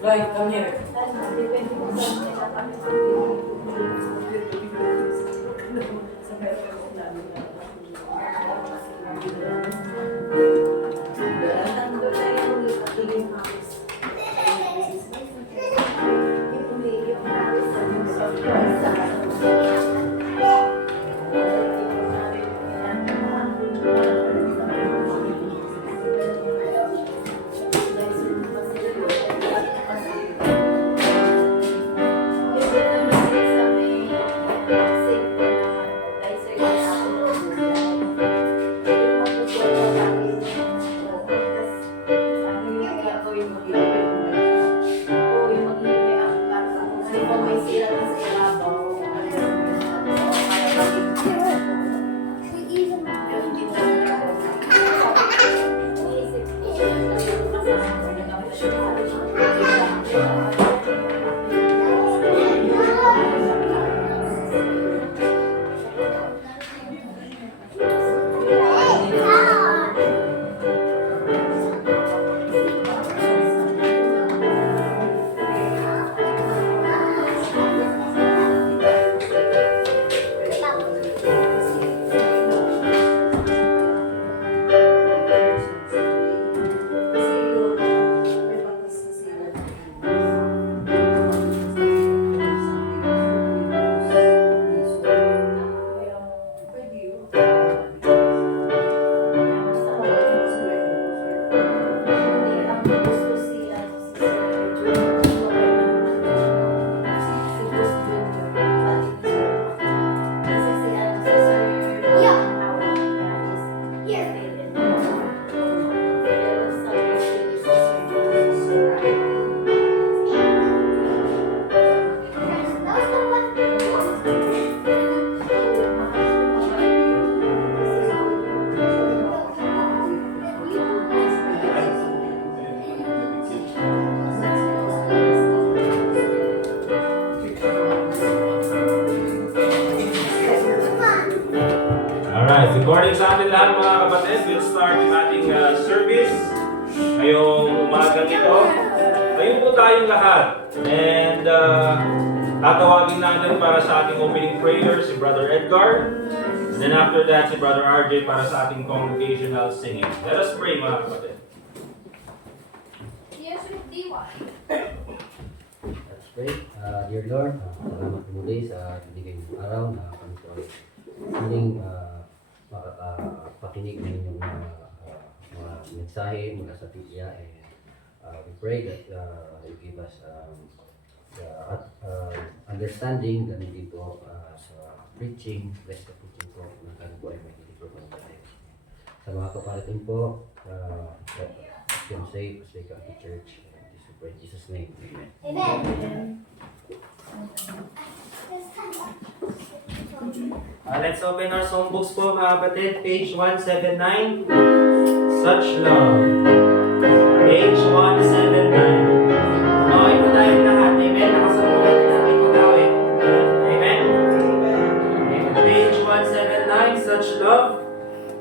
Lloyd, come here. Alright, good morning sa atin lahat mga kapatid. We'll start yung ating service ngayong umagang ito. Tayo po tayong lahat. And tatawagin natin para sa ating opening prayer si Brother Edgar. And then after that, si Brother RJ para sa ating congregational singing. Let us pray mga kapatid. Yes, with D1. Let's pray. Dear Lord, salamat po muli sa binigay ng araw na kami po ay muling makakapakinig ng inyong mga mensahe mula sa Biblia, and we pray that you give us understanding, ganun din po sa preaching, bless the preaching po, na kami po ay magiging po ng tayo. Sa mga kaparating po, keep them safe as they come to church. In Jesus' name, amen. Amen. Let's open our songbooks po mga kapatid. Page 179. Such love. Page 179. Okay po tayong lahat. Amen. Nakasabuhay din natin po tawin. Amen. Page 179. Such love.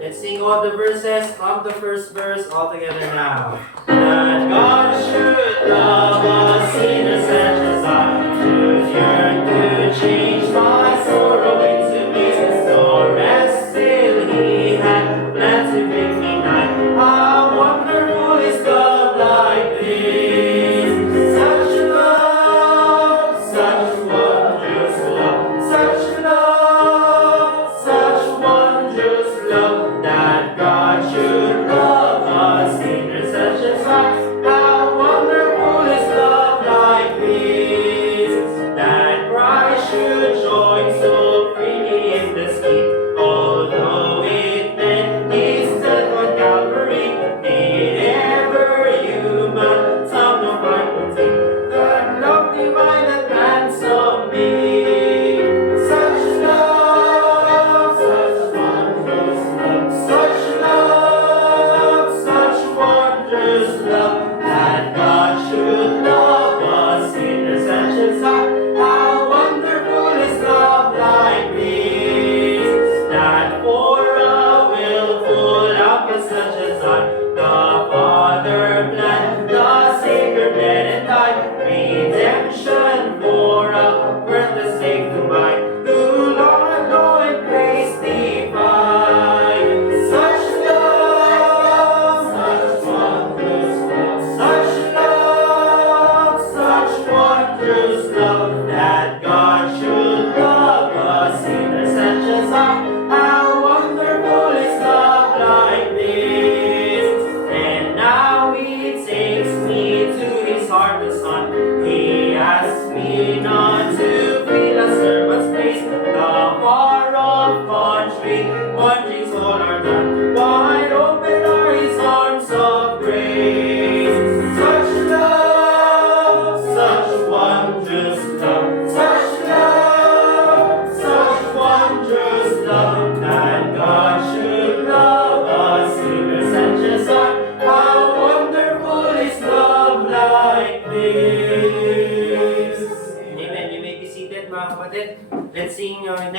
Let's sing all the verses from the first verse all together now. That God should love us sinners such as I should yearn to change my sorrow into peace. No rest till He had planned to make me nigh. I wonder who is love like this. Such love, such wondrous love, such love, such wondrous love. That God should love us sinners such as I. How wonderful is love like this. That Christ should join so free.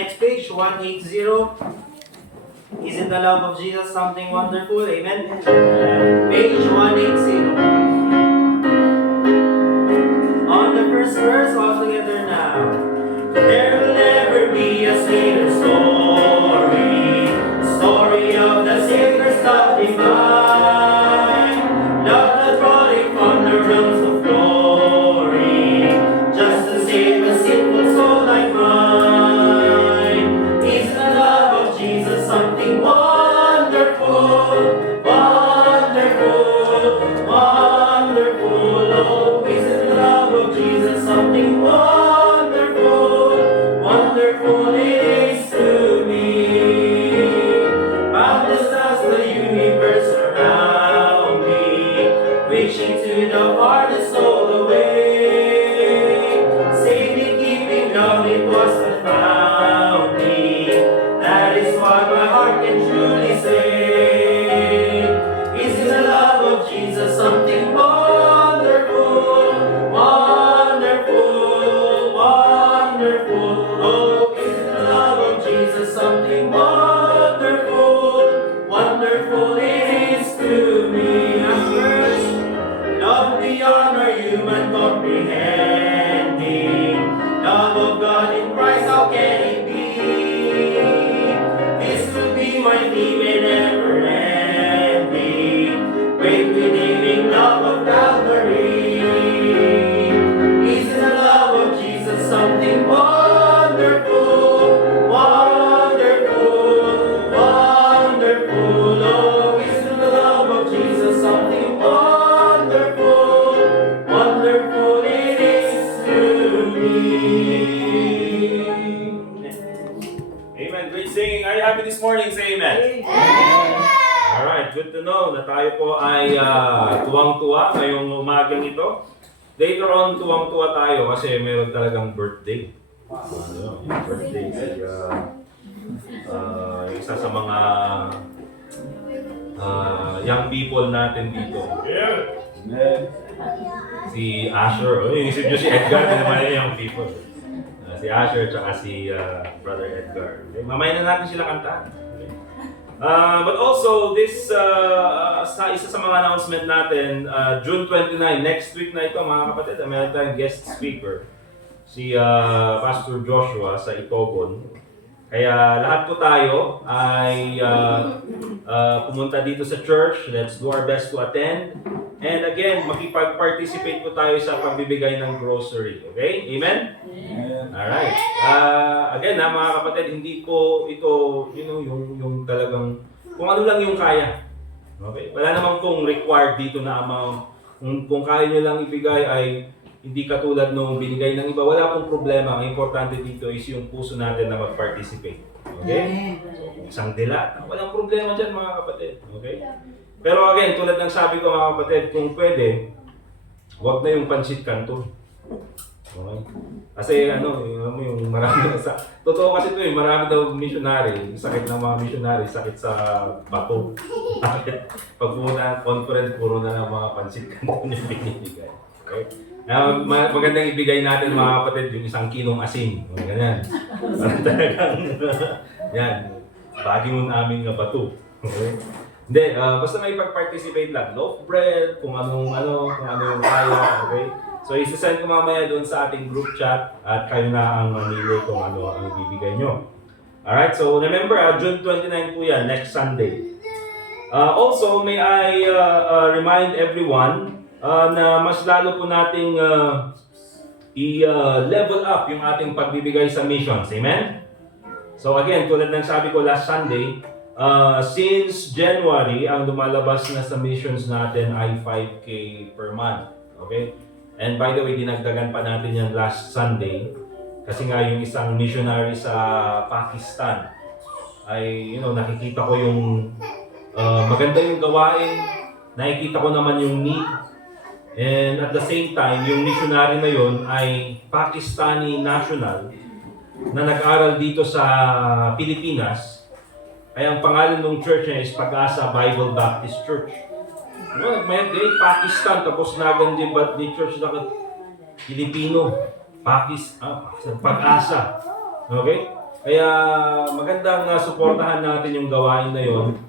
next page, 180. Isn't the love of Jesus something wonderful? Amen? Page 180. On the first verse, all together now. There will never be a sweeter story, the story of the Savior's love divine, love that brought him from the realms of glory, just to save a sinful soul like mine. Is the love of Jesus something wonderful, wonderful, wonderful? Oh, is the love of Jesus something wonderful, wonderful it is to me. Boundless as the universe around me, reaching to the farthest soul away. Saving, keeping love, it was that found me. That is what my heart can truly say. Is the love of Jesus something wonderful, wonderful, wonderful? Oh, is the love of Jesus something wonderful, wonderful it is to me. At first, love beyond our human comprehending, love of God in Christ, how can it be? This will be my theme and never ending, great redeeming love of Calvary. Is the love of Jesus something wonderful, wonderful, wonderful? Oh, is the love of Jesus something wonderful, wonderful it is to me. Amen. Great singing. Are you happy this morning? Say amen. Alright, good to know na tayo po ay tuwang-tuwa ngayong umagang ito. Later on, tuwang-tuwa tayo kasi meron talagang birthday. Ano, yung birthday si isa sa mga young people natin dito. Si Asher. Oh, isip nyo si Edgar, hindi naman yung young people. Si Asher at si Brother Edgar. Okay, mamaya na natin sila kantaan. Okay. But also, this isa sa mga announcement natin, June 29, next week na ito mga kapatid, meron tayong guest speaker, si Pastor Joshua sa Itogon. Kaya lahat po tayo ay pumunta dito sa church. Let's do our best to attend. And again, makipag-participate po tayo sa pagbibigay ng grocery. Okay? Amen? Alright. Again mga kapatid, hindi po ito, yung talagang, kung ano lang yung kaya. Okay? Wala naman pong required dito na amount. Kung kaya nyo lang ibigay ay hindi katulad nung binigay ng iba, wala pong problema. Ang importante dito is yung puso natin na mag-participate. Okay? Isang dilat, walang problema dyan mga kapatid. Okay? Pero again, tulad ng sabi ko mga kapatid, kung pwede, huwag na yung pansit canton. Okay? Kasi yung marami sa totoo kasi ito marami daw missionary, sakit ng mga missionary, sakit sa bato. Pag pumunta ng conference, puro na ng mga pansit canton yung binibigay. Okay? Magandang ibigay natin mga kapatid yung 1 kilong asin. Ganyan. Parang talagang, yan, baging namin nga bato. Okay? Hindi, basta may pag-participate lang. Loaf bread, kung anong kaya, okay? So, isasend ko mamaya doon sa ating group chat at kayo na ang mamili kung ano ang ibibigay nyo. Alright, so remember, June 29 po yan, next Sunday. Also, may I remind everyone na mas lalo po nating i-level up yung ating pagbibigay sa missions. Amen? So again, tulad ng sabi ko last Sunday, since January, ang lumalabas na sa missions natin ay 5K per month. Okay? And by the way, dinagdagan pa natin yan last Sunday. Kasi nga yung isang missionary sa Pakistan ay, nakikita ko yung maganda yung gawain. Nakikita ko naman yung need. And at the same time, yung missionary na yon ay Pakistani national na nag-aral dito sa Pilipinas. Ay ang pangalan ng church niya is Pag-asa Bible Baptist Church. May Pakistan, tapos nagandi ba di church na Pilipino, Pag-asa. Okay? Kaya magandang suportahan natin yung gawain na yon.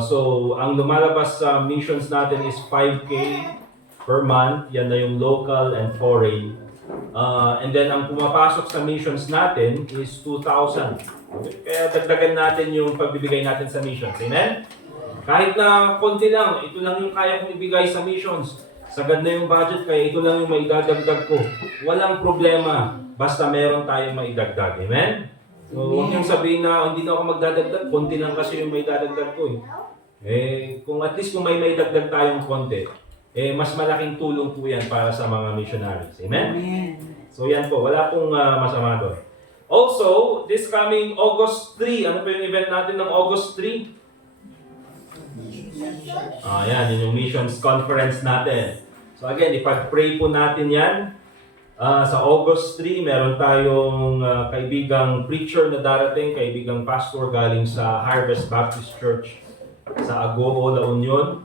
So, ang lumalabas sa missions natin is 5K per month. Yan na yung local and foreign. And then, ang pumapasok sa missions natin is 2,000. Okay? Kaya dagdagan natin yung pagbibigay natin sa missions. Amen? Kahit na konti lang, ito lang yung kaya kong ibigay sa missions. Sagad na yung budget, kaya ito lang yung maidadagdag ko. Walang problema, basta meron tayong maidagdag. Amen? So, huwag niyong sabihin na hindi na ako magdadagdag, konti lang kasi yung maidadagdag ko kung at least kung may maidagdag tayong konti, mas malaking tulong po yan para sa mga missionaries. Amen? So yan po, wala pong masama doon. Also, this coming August 3, ano po yung event natin ng August 3? Yan, yun yung missions conference natin. So again, ipag-pray po natin yan. Sa August 3, meron tayong kaibigang preacher na darating, kaibigang pastor galing sa Harvest Baptist Church sa Agoo, La Union.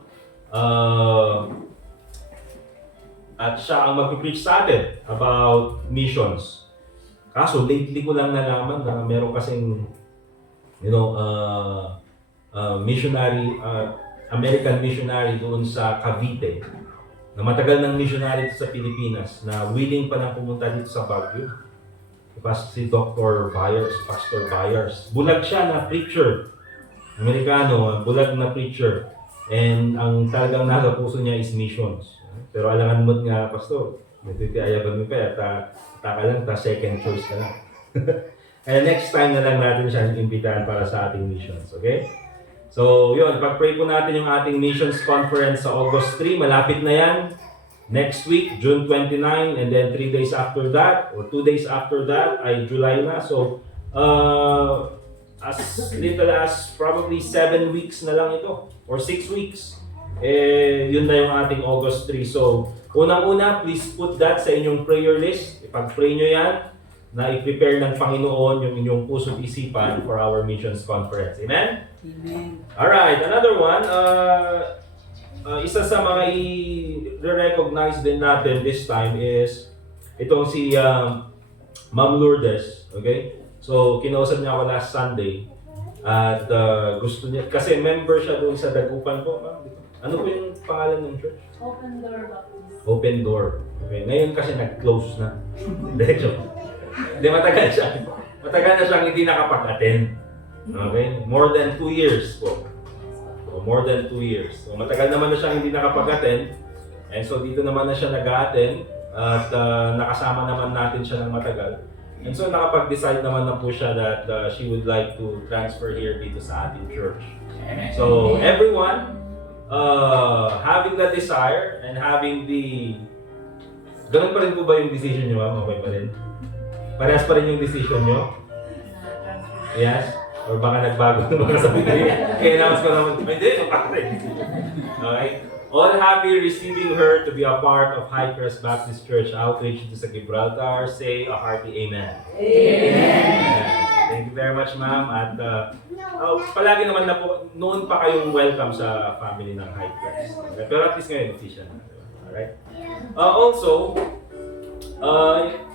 At siya ang mag-preach sa atin about missions. Kaso lately ko lang nalaman na meron kasing missionary, American missionary doon sa Cavite, na matagal ng missionary dito sa Pilipinas, na willing pa lang pumunta dito sa Baguio. Si Dr. Byers, Pastor Byers. Bulag siya na preacher. Amerikano, bulag na preacher. And ang talagang nakapuso niya is missions. Pero alangan mo nga, Pastor, natitiayaban mo pa, taka lang, second choice ka lang. Kaya next time na lang natin siya imbitahan para sa ating missions, okay? So, yun, pag-pray po natin yung ating missions conference sa August 3. Malapit na yan. Next week, June 29, and then 3 days after that, or 2 days after that, ay July na. So, as little as probably 7 weeks na lang ito, or 6 weeks. Yun na yung ating August 3. So, unang-una, please put that sa inyong prayer list. Ipag-pray nyo yan, na i-prepare ng Panginoon yung inyong puso't isipan for our missions conference. Amen? Amen. Alright, another one. Isa sa mga i-recognize din natin this time is itong si Ma'am Lourdes. Okay? So, kinausap niya ako last Sunday. At gusto niya, kasi member siya doon sa Dagupan po. Ano po yung pangalan ng church? Open Door Baptist. Open Door. Okay, ngayon kasi nag-close na. Hindi, matagal siya. Matagal na siyang hindi nakapag-attend. Okay? More than 2 years po. So, more than 2 years. So, matagal naman na siyang hindi nakapag-attend. And so, dito naman na siya nag-attend. At nakasama naman natin siya ng matagal. And so, nakapag-decide naman na po siya that she would like to transfer here dito sa ating church. So, everyone, having the desire and having the... Ganun pa rin po ba yung decision nyo, ma'am? Okay pa rin? Parehas pa rin yung decision nyo? Yes? Or baka nagbago na mga sabi na yun? I-announce ko naman, hindi, mapakit. Okay? All happy receiving her to be a part of Highcrest Baptist Church outreach dito sa Gibraltar. Say a hearty amen. Amen. Thank you very much, ma'am. At palagi naman na po, noon pa kayong welcome sa family ng Highcrest. Okay? Pero at least ngayon, official na. Alright? Also,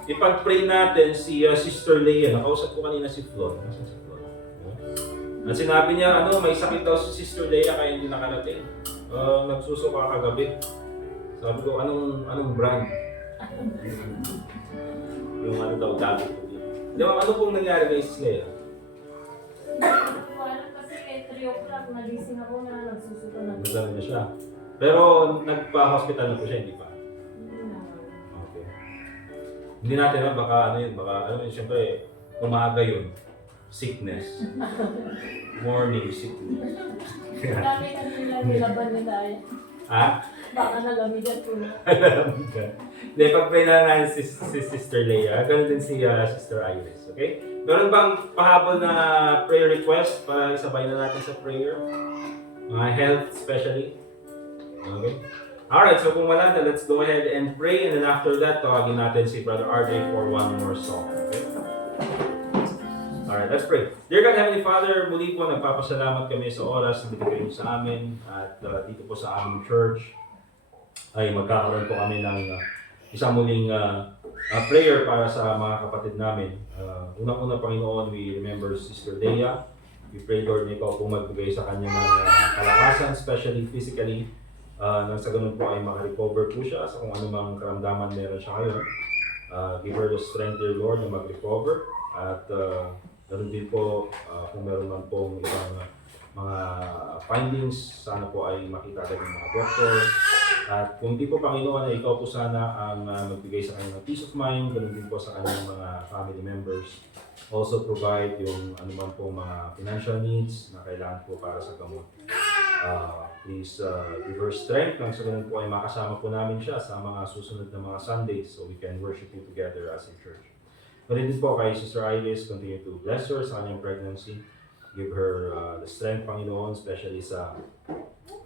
ipag-pray natin si Sister Leia. Nakausap ko kanina si Flor. Nasaan si Flor? Sinabi niya, may sakit daw si Sister Leia kaya hindi nakarating. Nagsusuka kagabi. Sabi ko, anong brand? Yung daw dami ko dito. Di ba, ano pong nangyari kay Sister Leia? Wala kasi kay 3 o'clock, nagising ako na nagsusuka na. Nagdala na siya. Pero nagpa-hospital na po siya, hindi pa. Okay. Hindi natin baka siyempre, umaga yun. Sickness. Morning sickness. Dami na nila nilaban nila eh. Ha? Baka nalamigan ko na. Hindi, pag-pray na natin si Sister Leia. Ganun din si Sister Iris. Okay? Meron bang pahabol na prayer request para isabay na natin sa prayer? Health especially? Okay? Alright, so kung wala na, let's go ahead and pray. And then after that, tawagin natin si Brother RJ for one more song. Okay? Alright, let's pray. Dear God, Heavenly Father, muli po nagpapasalamat kami sa oras na binigay niyo sa amin at dito po sa aming church ay magkakaroon po kami ng isang muling prayer para sa mga kapatid namin. Unang-una, Panginoon, we remember Sister Dea. We pray, Lord, na ikaw po magbigay sa kanya ng kalakasan, especially physically. Nang sa ganun po ay makarecover po siya sa kung anumang karamdaman meron siya ngayon. Give her the strength, dear Lord, na mag-recover. At ganun din po, kung meron man pong ibang mga findings, sana po ay makita agad ng mga doktor. At kung hindi po, Panginoon, ay ikaw po sana ang magbigay sa kanya ng peace of mind, ganun din po sa kanyang mga family members. Also provide yung anuman po mga financial needs na kailangan po para sa gamot. Please give her strength nang sa ganun po ay makasama po namin siya sa mga susunod na mga Sundays so we can worship you together as a church. Ganun din po kay Sister Iris, continue to bless her sa kanyang pregnancy. Give her the strength, Panginoon, especially sa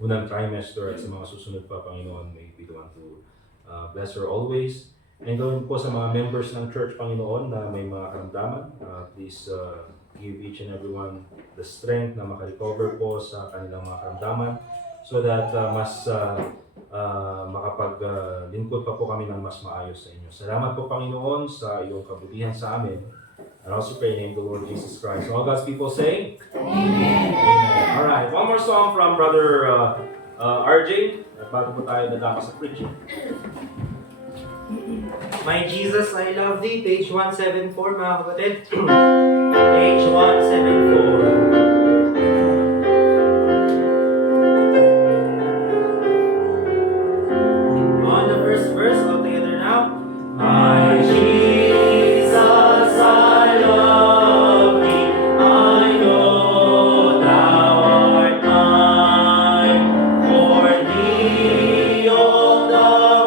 unang trimester at sa mga susunod pa, Panginoon. May we want to bless her always. And gawin po sa mga members ng church, Panginoon, na may mga karamdaman. Please give each and everyone the strength na makarecover po sa kanilang mga karamdaman so that mas makapaglingkod pa po kami ng mas maayos sa inyo. Salamat po, Panginoon, sa iyong kabutihan sa amin. And also pray in the name of the Lord Jesus Christ. All God's people say, Amen. Amen. All right, one more song from Brother RJ. At bago po tayo nadama sa preaching. My Jesus, I love thee, page 174, mga kapatid. Page 174. On the first verse, all together now. My Jesus, I love thee, I know thou art mine. For thee all the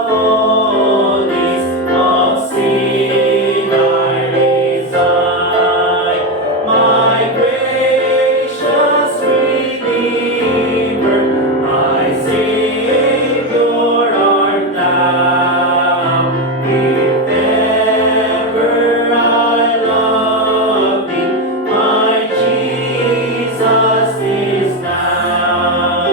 follies of sin I resign. My gracious Redeemer, my Savior art thou. If ever I love thee, my Jesus is now.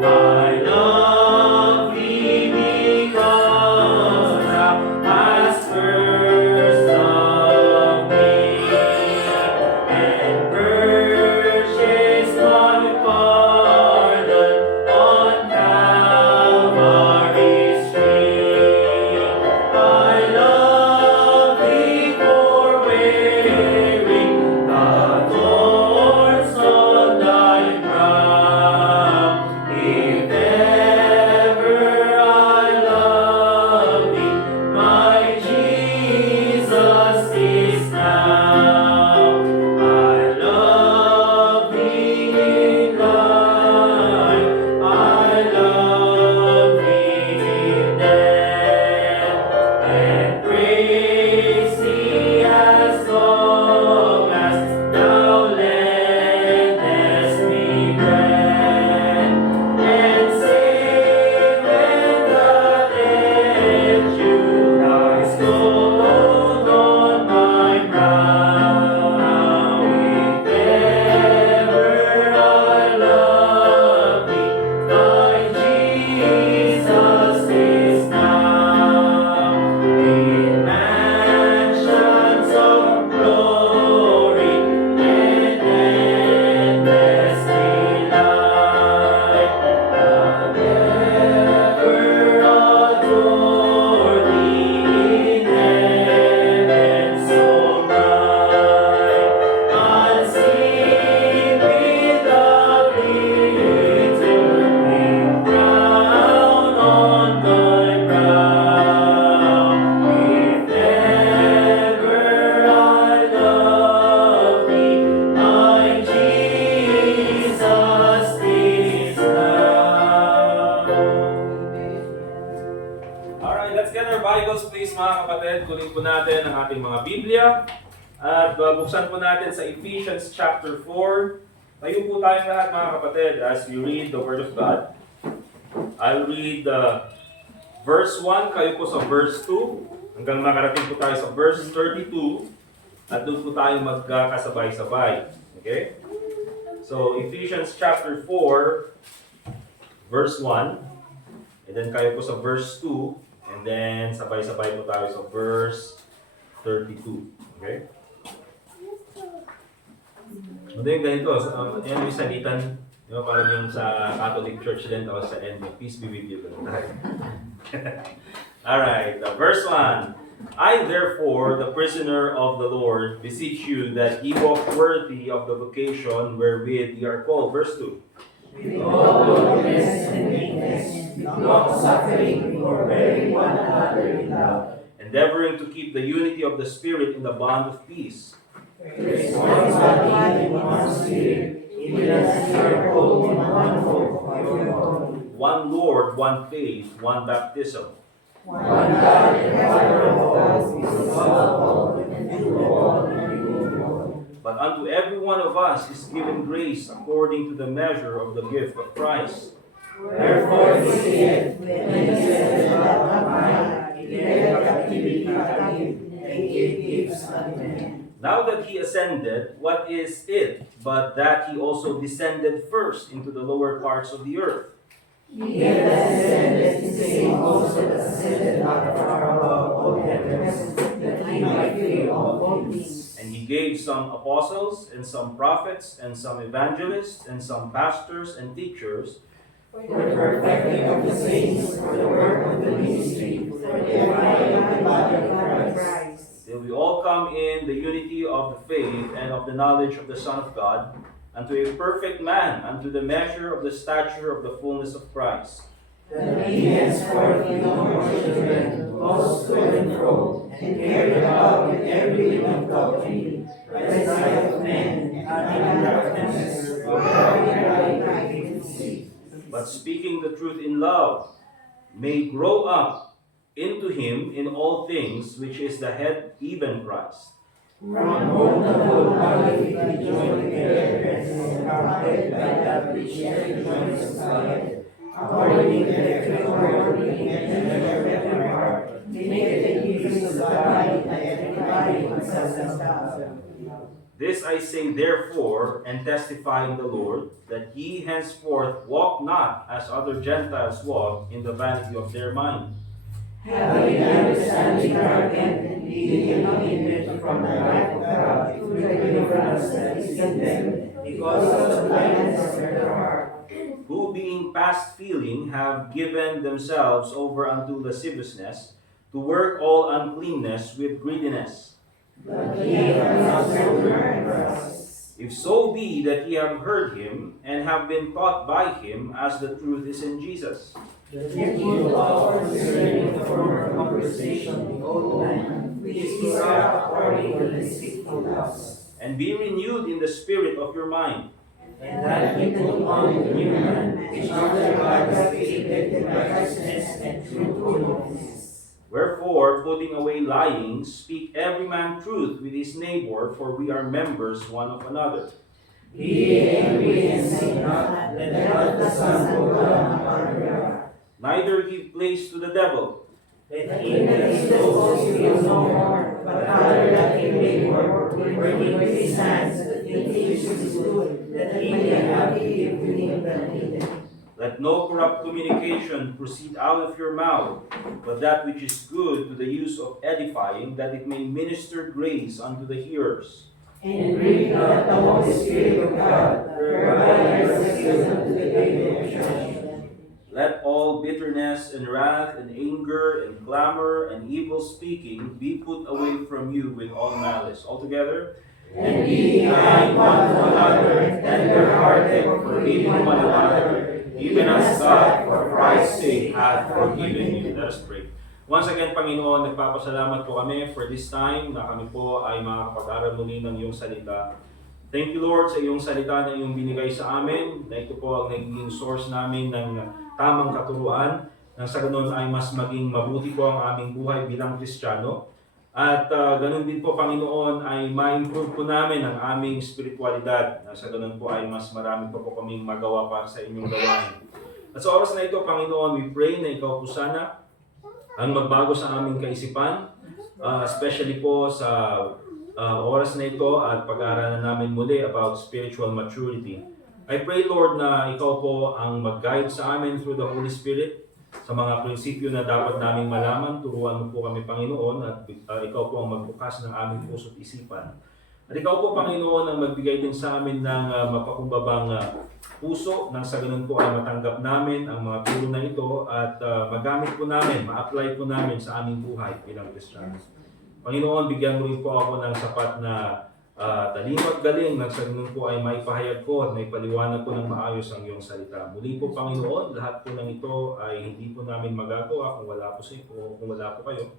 I love thee because thou hast first loved me and purchased my pardon on Calvary's tree. I love thee for wearing the thorns on thy crown. If ever I love thee, my Jesus is now. I love thee in life, I love thee in death, and praise thee as long as thou lendest me bread, and save when the dead Judas gold on my brow. If ever I love thee, my Jesus is now. In mansions of glory and endless delight, I'll ever adore thee in heaven so bright. I'll sing with the glittering crown on my brow. If ever I love thee, my Jesus is now. Alright, let's get our Bibles please, mga kapatid. Kunin po natin ang ating mga Biblia. At buksan po natin sa Ephesians chapter 4. Tayo po tayong lahat, mga kapatid, as we read the Word of God. I'll read verse 1, kayo po sa verse 2, hanggang makarating po tayo sa verse 32, at doon po tayo magkakasabay-sabay. Okay? So, Ephesians chapter 4, verse 1, and then kayo po sa verse 2, And then, sabay-sabay po tayo sa verse 32. Okay? Ano yung ganito? Yan yung salitan, di ba, parang yung sa Catholic Church din, tapos sa end, peace be with you. Alright, verse 1. I therefore, the prisoner of the Lord, beseech you that ye walk worthy of the vocation wherewith ye are called. Verse 2. With all boldness and meekness, not suffering or bearing one another in love. Endeavoring to keep the unity of the Spirit in the bond of peace. There is one body and one Spirit, even as ye are called in one hope of your calling. One Lord, one faith, one baptism. One God and Father of all, who is above all and through all and in all. But unto every one of us is given grace according to the measure of the gift of Christ. Wherefore he said, when he said, "Not mine, he led captivity captive, and gave gifts unto men." Now that he ascended, what is it but that he also descended first into the lower parts of the earth? He that ascended is the same also that ascended not far above all heavens, that he might fill all things. And he gave some apostles, and some prophets, and some evangelists, and some pastors and teachers, For the perfecting of the saints, for the work of the ministry, for the edifying of the body of Christ, till we all come in the unity of the faith and of the knowledge of the Son of God, unto a perfect man, unto the measure of the stature of the fullness of Christ. that we henceforth be no more children, tossed to and fro, and carried about in every wind of doctrine, by the sight of men, and craftiness, for every right conceit. But speaking the truth in love, may grow up into him in all things, which is the head, even Christ. From whom the whole body with joint together and comforted by that which every joint supplieth, according to the effectual working and every part, maketh increase of the body by everybody himself and God. This I say therefore, and testify in the Lord, that ye henceforth walk not as other Gentiles walk in the vanity of their mind. Having understanding darkened, being unhindered from the light of God through the ignorance that is in them, because of the blindness of their heart. Who being past feeling have given themselves over unto lasciviousness, to work all uncleanness with greediness. But ye are not so in Christ. If so be that ye have heard him, and have been taught by him, as the truth is in Jesus. That you offer concerning the former conversation the old man, which is according to the deceitful lust. And be renewed in the spirit of your mind, And that ye put on the new man, which after God hath created in righteousness and true holiness. wherefore, putting away lying, speak every man truth with his neighbor, for we are members one of another. Be ye angry and sin not, let not the sun go down upon your wrath. Neither give place to the devil. Let him that is opposed to you no more, but rather that he may work, working with his hands, the things which is good, that he may have to give to him that needeth. Let no corrupt communication proceed out of your mouth, but that which is good to the use of edifying, that it may minister grace unto the hearers. And grieve not the Holy Spirit of God, whereby you are sealed unto the day of judgment. Let all bitterness and wrath and anger and clamor and evil speaking be put away from you with all malice. Altogether, And be kind one to another, tender-hearted, forgiving one another, even as God for Christ's sake hath forgiven you. Let us pray. Once again, Panginoon, nagpapasalamat po kami for this time na kami po ay makakapag-aral muli ng iyong salita. Thank you, Lord, sa iyong salita na iyong binigay sa amin, na ito po ang naging source namin ng tamang katuruan, nang sa ganun ay mas maging mabuti po ang aming buhay bilang Kristiyano. At ganun din po, Panginoon, ay ma-improve po namin ang aming spiritualidad. Sa ganun po ay mas marami po kaming magawa para sa inyong gawain. At sa oras na ito, Panginoon, we pray na ikaw po sana ang magbago sa aming kaisipan, especially po sa oras na ito at pag-aaralan namin muli about spiritual maturity. I pray, Lord, na ikaw po ang mag-guide sa amin through the Holy Spirit. sa mga prinsipyo na dapat naming malaman. Turuan mo po kami, Panginoon, at ikaw po ang magbukas ng aming puso't isipan. At ikaw po, Panginoon, ang magbigay din sa amin ng mapakumbabang puso, nang sa ganun po ay matanggap namin ang mga turo na ito at magamit po namin, ma-apply po namin sa aming buhay bilang Kristiyano. Panginoon, bigyan mo rin po ako ng sapat na talino at galing, nang sa ganun po ay maipahayag ko at maipaliwanag ko ng maayos ang iyong salita. Muli po, Panginoon, lahat po ng ito ay hindi po namin magagawa kung wala po kayo.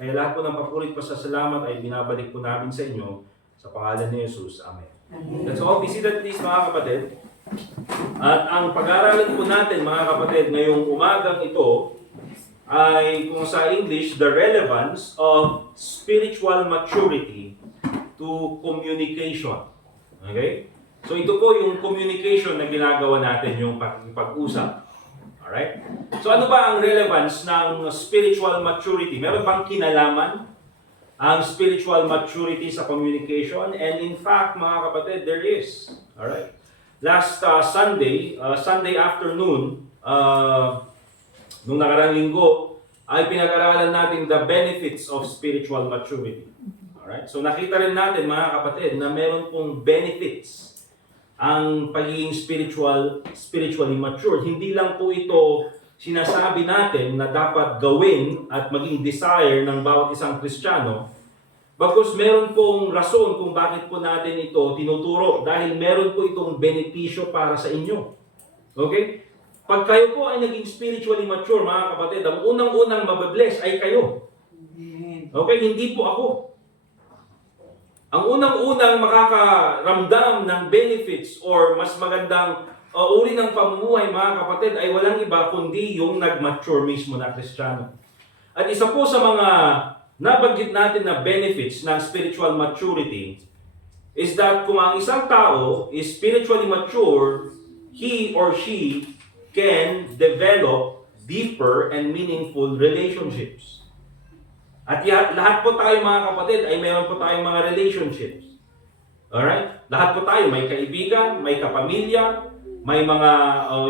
Kaya lahat po ng papurit pa sa salamat ay binabalik po namin sa inyo sa pangalan ni Jesus. Amen. Let's all be seated please, mga kapatid. At ang pag-aaralan po natin, mga kapatid, ngayong umagang ito ay kung sa English, the relevance of spiritual maturity to communication. Okay? So ito po yung communication na ginagawa natin, yung pag-usap. Alright? So ano ba ang relevance ng spiritual maturity? Meron bang kinalaman ang spiritual maturity sa communication? And in fact, mga kapatid, there is. Alright? Last Sunday afternoon, nung nakarang linggo, ay pinag-aralan natin the benefits of spiritual maturity. Alright? So nakita rin natin, mga kapatid, na meron pong benefits ang pagiging spiritually mature. Hindi lang po ito sinasabi natin na dapat gawin at maging desire ng bawat isang Kristiyano, bagkus meron pong rason kung bakit po natin ito tinuturo, dahil meron po itong benepisyo para sa inyo. Okay? Pag kayo po ay naging spiritually mature, mga kapatid, ang unang-unang mababless ay kayo. Okay? Hindi po ako. Ang unang-unang makakaramdam ng benefits or mas magandang uri ng pamumuhay, mga kapatid, ay walang iba kundi yung nag-mature mismo na Kristiyano. At isa po sa mga nabanggit natin na benefits ng spiritual maturity is that kung ang isang tao is spiritually mature, he or she can develop deeper and meaningful relationships. At lahat po tayo, mga kapatid, ay mayroon po tayong mga relationships. Alright? Lahat po tayo, may kaibigan, may kapamilya, may mga,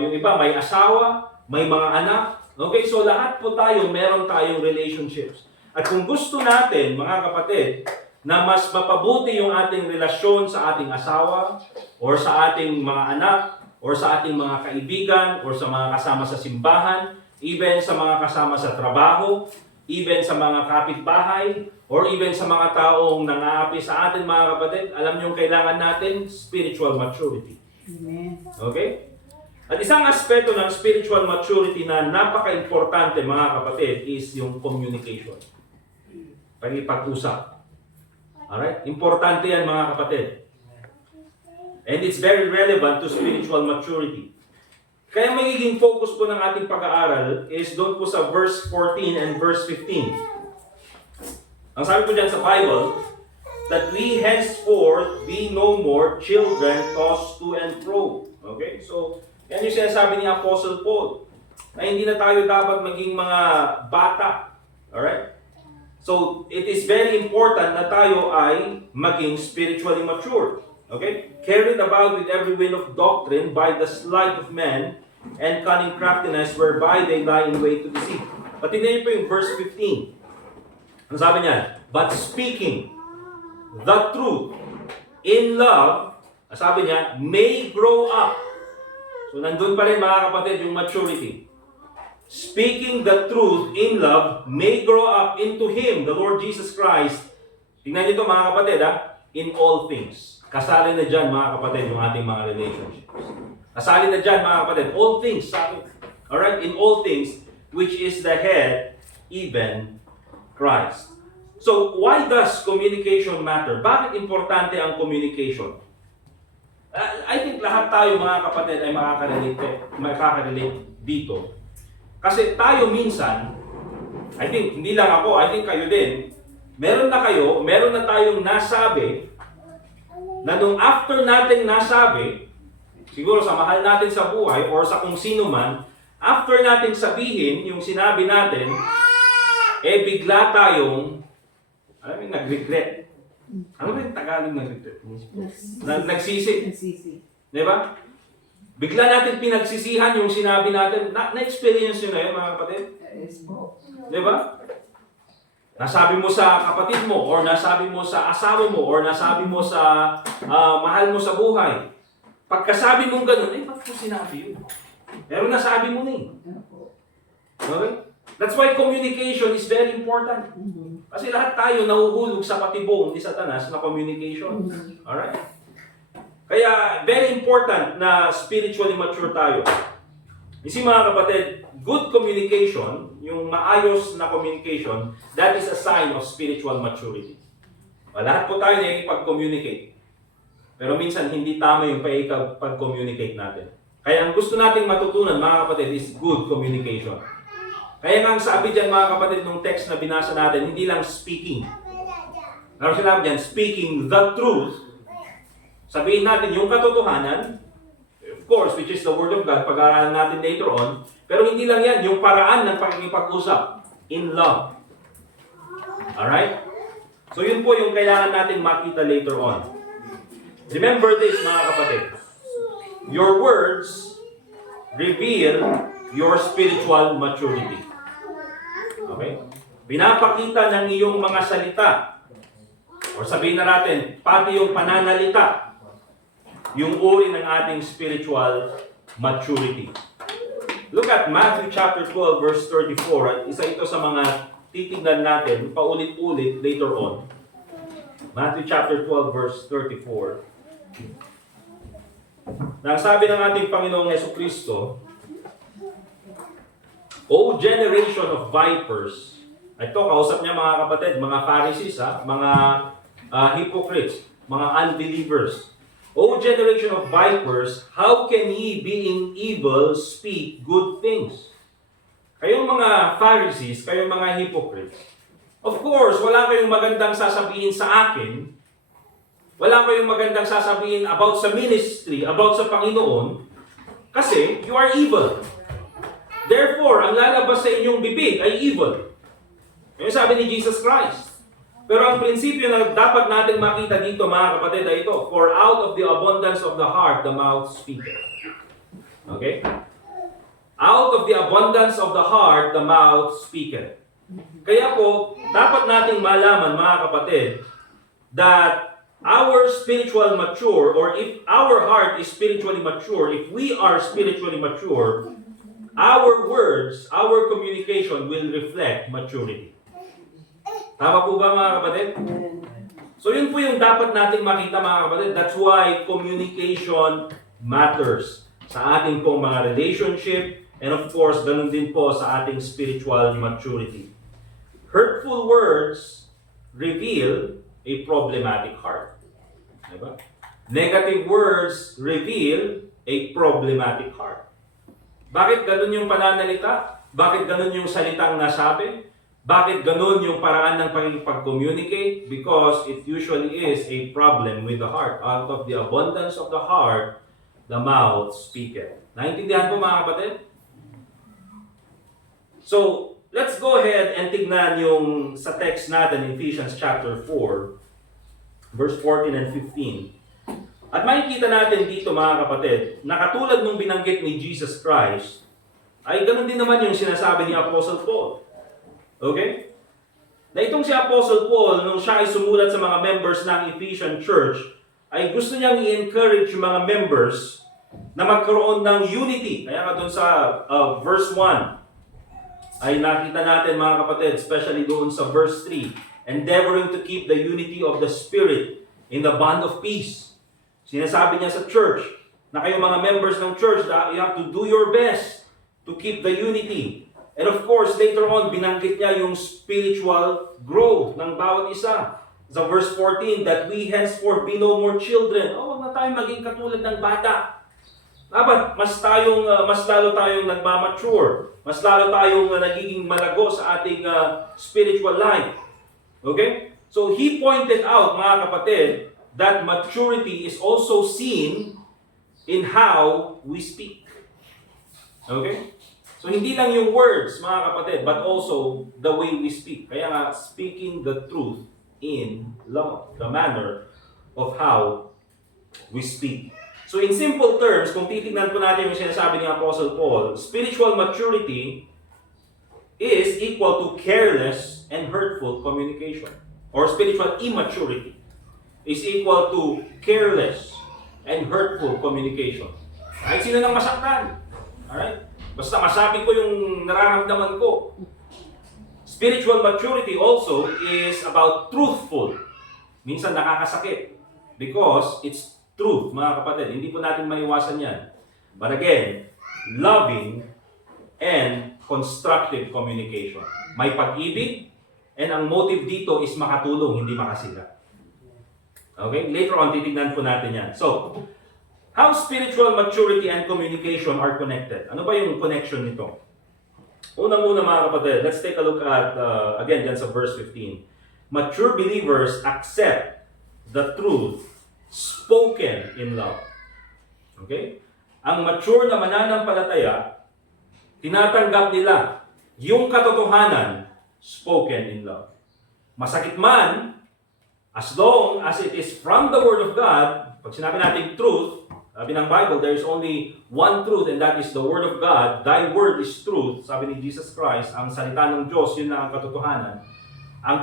yung iba, may asawa, may mga anak. Okay, so lahat po tayo, meron tayong relationships. At kung gusto natin, mga kapatid, na mas mapabuti yung ating relasyon sa ating asawa, or sa ating mga anak, or sa ating mga kaibigan, or sa mga kasama sa simbahan, even sa mga kasama sa trabaho, even sa mga kapitbahay, or even sa mga taong nang-aapi sa atin, mga kapatid, alam niyo kailangan natin spiritual maturity. Amen. Okay? At isang aspeto ng spiritual maturity na napaka-importante, mga kapatid, is yung communication. Pag-ipag-usap. Alright? Importante yan, mga kapatid. And it's very relevant to spiritual maturity. Kaya magiging focus po ng ating pag-aaral is doon po sa verse 14 and verse 15. Ang sabi po dyan sa Bible, that we henceforth be no more children tossed to and fro. Okay? So, yan yung sinasabi ni Apostle Paul, na hindi na tayo dapat maging mga bata. Alright? So, it is very important na tayo ay maging spiritually mature. Okay? Carried about with every wind of doctrine by the sleight of men and cunning craftiness whereby they lie in wait to deceive. But tingnan niyo po yung verse 15. Ang sabi niya, but speaking the truth in love, sabi niya, may grow up. So nandun pa rin, mga kapatid, yung maturity. Speaking the truth in love may grow up into Him, the Lord Jesus Christ. Tingnan niyo ito, mga kapatid, in all things. Kasali na dyan, mga kapatid, yung ating mga relationships. Kasali na dyan, mga kapatid, all things. Alright? In all things, which is the head, even Christ. So, why does communication matter? Bakit importante ang communication? I think lahat tayo, mga kapatid, ay makaka-relate dito. Kasi tayo minsan, I think, hindi lang ako, I think kayo din, meron na tayong nasabi, na nung after natin nasabi, siguro sa mahal natin sa buhay, or sa kung sino man, after natin sabihin yung sinabi natin, bigla tayong, alam mo, nag-regret. Ano ba yung Tagalog ng regret? Nagsisi. Nagsisi. Di ba? Bigla natin pinagsisihan yung sinabi natin. Na-experience nyo na yun, mga kapatid? Di ba? Nasabi mo sa kapatid mo, or nasabi mo sa asawa mo, or nasabi mo sa mahal mo sa buhay. Pagkasabi mong ganun, ba't mo sinabi yun? Pero nasabi mo na eh. Okay? That's why communication is very important. Kasi lahat tayo nahuhulog sa patibong ni Satanas na communication. Alright? Kaya, very important na spiritually mature tayo. Kasi mga kapatid, good communication, yung maayos na communication, that is a sign of spiritual maturity. Lahat po tayo nakikipag-communicate. Pero minsan, hindi tama yung pag-communicate natin. Kaya ang gusto nating matutunan, mga kapatid, is good communication. Kaya nga ang sabi dyan, mga kapatid, nung text na binasa natin, hindi lang speaking. Ano sinabi dyan? Speaking the truth. Sabihin natin yung katotohanan, of course, which is the Word of God, pag-aaralan natin later on, pero hindi lang yan, yung paraan ng pakikipag-usap, in love. Alright? So yun po yung kailangan natin makita later on. Remember this, mga kapatid. Your words reveal your spiritual maturity. Okay? Pinapakita ng iyong mga salita, o sabihin na natin, pati yung pananalita, yung uri ng ating spiritual maturity. Look at Matthew chapter 12 verse 34. Isa ito sa mga titignan natin paulit-ulit later on. Matthew chapter 12 verse 34. Nang sabi ng ating Panginoong Jesucristo, O generation of vipers. Ito, kausap niya mga kapatid, mga Pharisees, mga hypocrites, mga unbelievers. O generation of vipers, how can ye, being evil, speak good things? Kayong mga Pharisees, kayong mga hypocrites, of course, wala kayong magandang sasabihin sa akin, wala kayong magandang sasabihin about sa ministry, about sa Panginoon, kasi you are evil. Therefore, ang lalabas sa inyong bibig ay evil. Yung sabi ni Jesus Christ. Pero ang prinsipyo na dapat natin makita dito, mga kapatid, ay ito. For out of the abundance of the heart, the mouth speaketh. Okay? Out of the abundance of the heart, the mouth speaketh. Kaya po, dapat nating malaman, mga kapatid, that our spiritual mature, or if our heart is spiritually mature, if we are spiritually mature, our words, our communication will reflect maturity. Tama po ba, mga kapatid? So yun po yung dapat nating makita, mga kapatid. That's why communication matters sa ating pong mga relationship, and of course, ganun din po sa ating spiritual maturity. Hurtful words reveal a problematic heart. Diba? Negative words reveal a problematic heart. Bakit ganun yung pananalita? Bakit ganun yung salitang nasabi? Bakit ganun yung paraan ng pag-communicate? Because it usually is a problem with the heart. Out of the abundance of the heart, the mouth speaketh. Naintindihan po, mga kapatid? So, let's go ahead and tignan yung sa text natin, Ephesians chapter 4, verse 14 and 15. At makikita natin dito, mga kapatid, na katulad nung binanggit ni Jesus Christ, ay ganun din naman yung sinasabi ni Apostle Paul. Okay? Na itong si Apostle Paul, nung siya ay sumulat sa mga members ng Ephesian Church, ay gusto niyang i-encourage yung mga members na magkaroon ng unity. Kaya nga doon sa verse 1, ay nakita natin, mga kapatid, especially doon sa verse 3, endeavoring to keep the unity of the Spirit in the bond of peace. Sinasabi niya sa church, na kayong mga members ng church, you have to do your best to keep the unity. And of course, later on, binanggit niya yung spiritual growth ng bawat isa. Sa verse 14, that we henceforth be no more children. Huwag na tayong maging katulad ng bata. Dapat mas lalo tayong nagmamature. Mas lalo tayong nagiging malago sa ating spiritual life. Okay? So he pointed out, mga kapatid, that maturity is also seen in how we speak. Okay? So hindi lang yung words, mga kapatid, but also the way we speak. Kaya nga, speaking the truth in love, the manner of how we speak. So in simple terms, kung titignan po natin yung sinasabi ni Apostle Paul, spiritual maturity is equal to careless and hurtful communication. Or spiritual immaturity is equal to careless and hurtful communication. Kahit sino nang masaktan. Alright? Basta masabi ko yung nararamdaman ko. Spiritual maturity also is about truthful. Minsan nakakasakit. Because it's truth, mga kapatid. Hindi po natin maiwasan yan. But again, loving and constructive communication. May pag-ibig, and ang motive dito is makatulong, hindi makasira. Okay? Later on, titignan po natin yan. So, how spiritual maturity and communication are connected? Ano ba yung connection nito? Unang-una mga kapatid, let's take a look at, again, dyan sa verse 15. Mature believers accept the truth spoken in love. Okay? Ang mature na mananampalataya, tinatanggap nila yung katotohanan spoken in love. Masakit man, as long as it is from the Word of God, pag sinabi natin truth, sabi ng Bible, there is only one truth and that is the Word of God. Thy Word is truth. Sabi ni Jesus Christ, ang salita ng Diyos, yun na ang katotohanan. Ang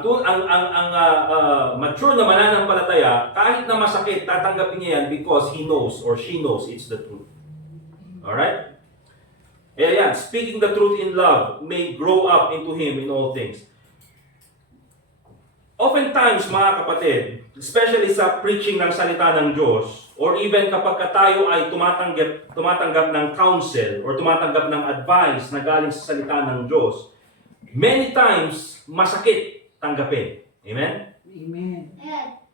mature na mananampalataya, kahit na masakit, tatanggapin niya yan because he knows or she knows it's the truth. Alright? Yan, speaking the truth in love may grow up into him in all things. Oftentimes, mga kapatid, especially sa preaching ng salita ng Diyos, or even kapag tayo ay tumatanggap ng counsel or tumatanggap ng advice na galing sa salita ng Diyos, many times, masakit tanggapin. Amen? Amen.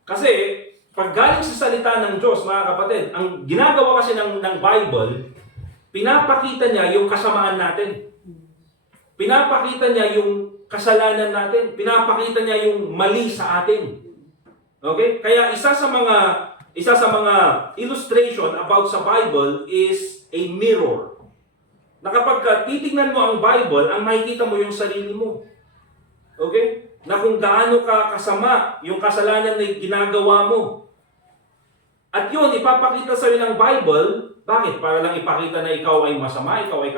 Kasi, pag galing sa salita ng Diyos, mga kapatid, ang ginagawa kasi ng Bible, pinapakita niya yung kasamaan natin. Pinapakita niya yung kasalanan natin. Pinapakita niya yung mali sa atin. Okay? Kaya isa sa mga illustration about sa Bible is a mirror. Na kapag titingnan mo ang Bible, ang makikita mo yung sarili mo. Okay? Na kung gaano ka kasama yung kasalanan na ginagawa mo. At yun, ipapakita sa iyo ng Bible. Bakit? Para lang ipakita na ikaw ay masama, ikaw ay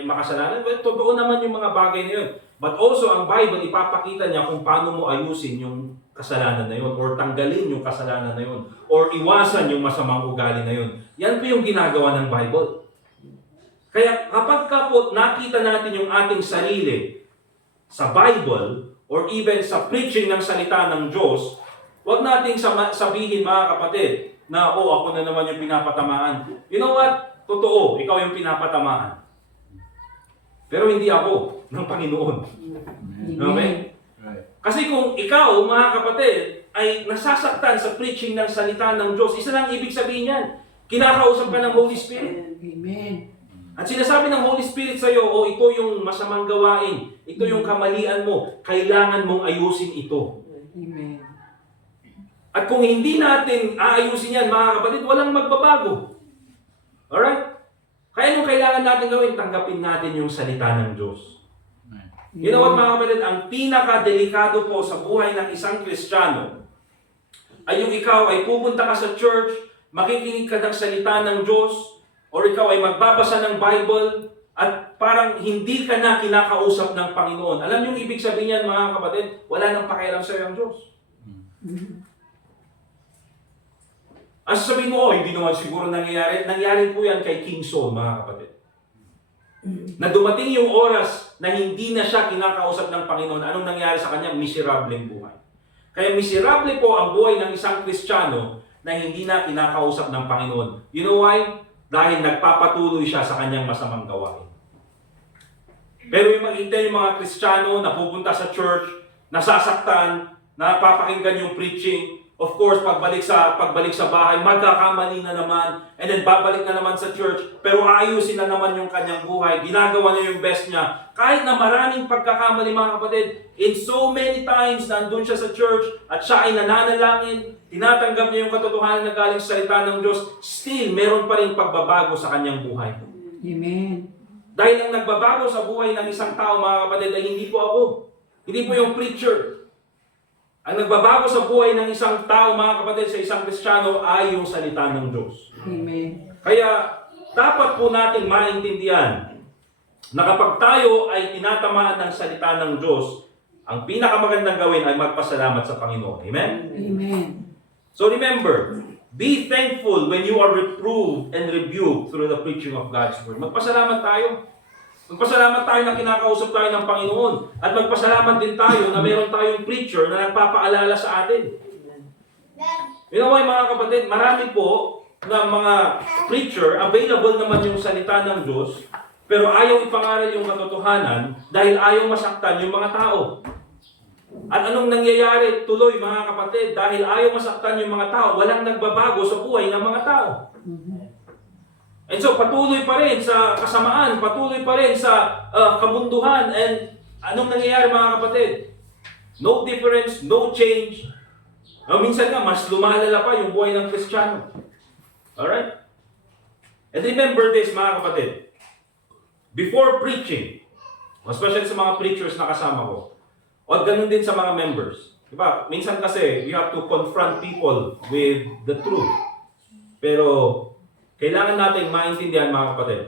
makasalanan. Well, totoo naman yung mga bagay na yun. But also, ang Bible, ipapakita niya kung paano mo ayusin yung kasalanan na yun, or tanggalin yung kasalanan na yun, or iwasan yung masamang ugali na yun. Yan po yung ginagawa ng Bible. Kaya kapag po nakita natin yung ating sarili sa Bible, or even sa preaching ng salita ng Diyos, huwag nating sabihin, mga kapatid, na, ako na naman yung pinapatamaan. You know what? Totoo, ikaw yung pinapatamaan. Pero hindi ako, ng Panginoon. Okay? Kasi kung ikaw, mga kapatid, ay nasasaktan sa preaching ng salita ng Diyos, isa lang ibig sabihin yan, kinakausap ka ng Holy Spirit. Amen. At sinasabi ng Holy Spirit sa iyo, ito yung masamang gawain, ito yung kamalian mo, kailangan mong ayusin ito. Amen. At kung hindi natin aayusin yan, mga kapatid, walang magbabago. Alright? Kaya nung kailangan natin gawin, tanggapin natin yung salita ng Diyos. You know what, mga kapatid? Ang pinaka-delikado po sa buhay ng isang Kristiyano ay yung ikaw ay pupunta ka sa church, makikinig ka ng salita ng Diyos, or ikaw ay magbabasa ng Bible, at parang hindi ka na kinakausap ng Panginoon. Alam yung ibig sabihin yan, mga kapatid? Wala nang pakialam sa iyo ang Diyos. Ang sasabihin mo, hindi naman siguro nangyayari. Nangyari po yan kay King Saul, mga kapatid. Na dumating yung oras na hindi na siya kinakausap ng Panginoon. Anong nangyari sa kanya? Miserableng buhay. Kaya miserable po ang buhay ng isang Kristiyano na hindi na kinakausap ng Panginoon. You know why? Dahil nagpapatuloy siya sa kanyang masamang gawain. Pero yung makita yung mga Kristiyano na pupunta sa church, nasasaktan, napapakinggan yung preaching, of course, pagbalik sa bahay, magkakamali na naman, and then babalik na naman sa church, pero ayusin na naman yung kanyang buhay, ginagawa niya yung best niya. Kahit na maraming pagkakamali, mga kapatid, in so many times nandun siya sa church, at siya ay nananalangin, tinatanggap niya yung katotohanan na galing sa salita ng Diyos, still, meron pa rin pagbabago sa kanyang buhay. Amen. Dahil ang nagbabago sa buhay ng isang tao, mga kapatid, ay hindi po ako. Hindi po yung preacher. Ang nagbabago sa buhay ng isang tao, mga kapatid, sa isang Kristiyano ay yung salita ng Diyos. Amen. Kaya dapat po nating maintindihan na kapag tayo ay tinatamaan ng salita ng Diyos, ang pinakamagandang gawin ay magpasalamat sa Panginoon. Amen? Amen. So remember, be thankful when you are reproved and rebuked through the preaching of God's Word. Magpasalamat tayo. Magpasalamat tayo na kinakausap tayo ng Panginoon. At magpasalamat din tayo na meron tayong preacher na nagpapaalala sa atin. You know why, mga kapatid? Marami po na mga preacher, available naman yung salita ng Diyos, pero ayaw ipangaral yung katotohanan dahil ayaw masaktan yung mga tao. At anong nangyayari tuloy, mga kapatid? Dahil ayaw masaktan yung mga tao, walang nagbabago sa buhay ng mga tao. And so patuloy pa rin sa kasamaan, patuloy pa rin sa kabunduhan. And anong nangyayari, mga kapatid? No difference, no change. Minsan nga, mas lumalala pa yung buhay ng Kristiyano. Alright? And remember this, mga kapatid. Before preaching, especially sa mga preachers na kasama ko, o ganun din sa mga members. Diba? Minsan kasi, we have to confront people with the truth. Pero, kailangan natin maintindihan, mga kapatid,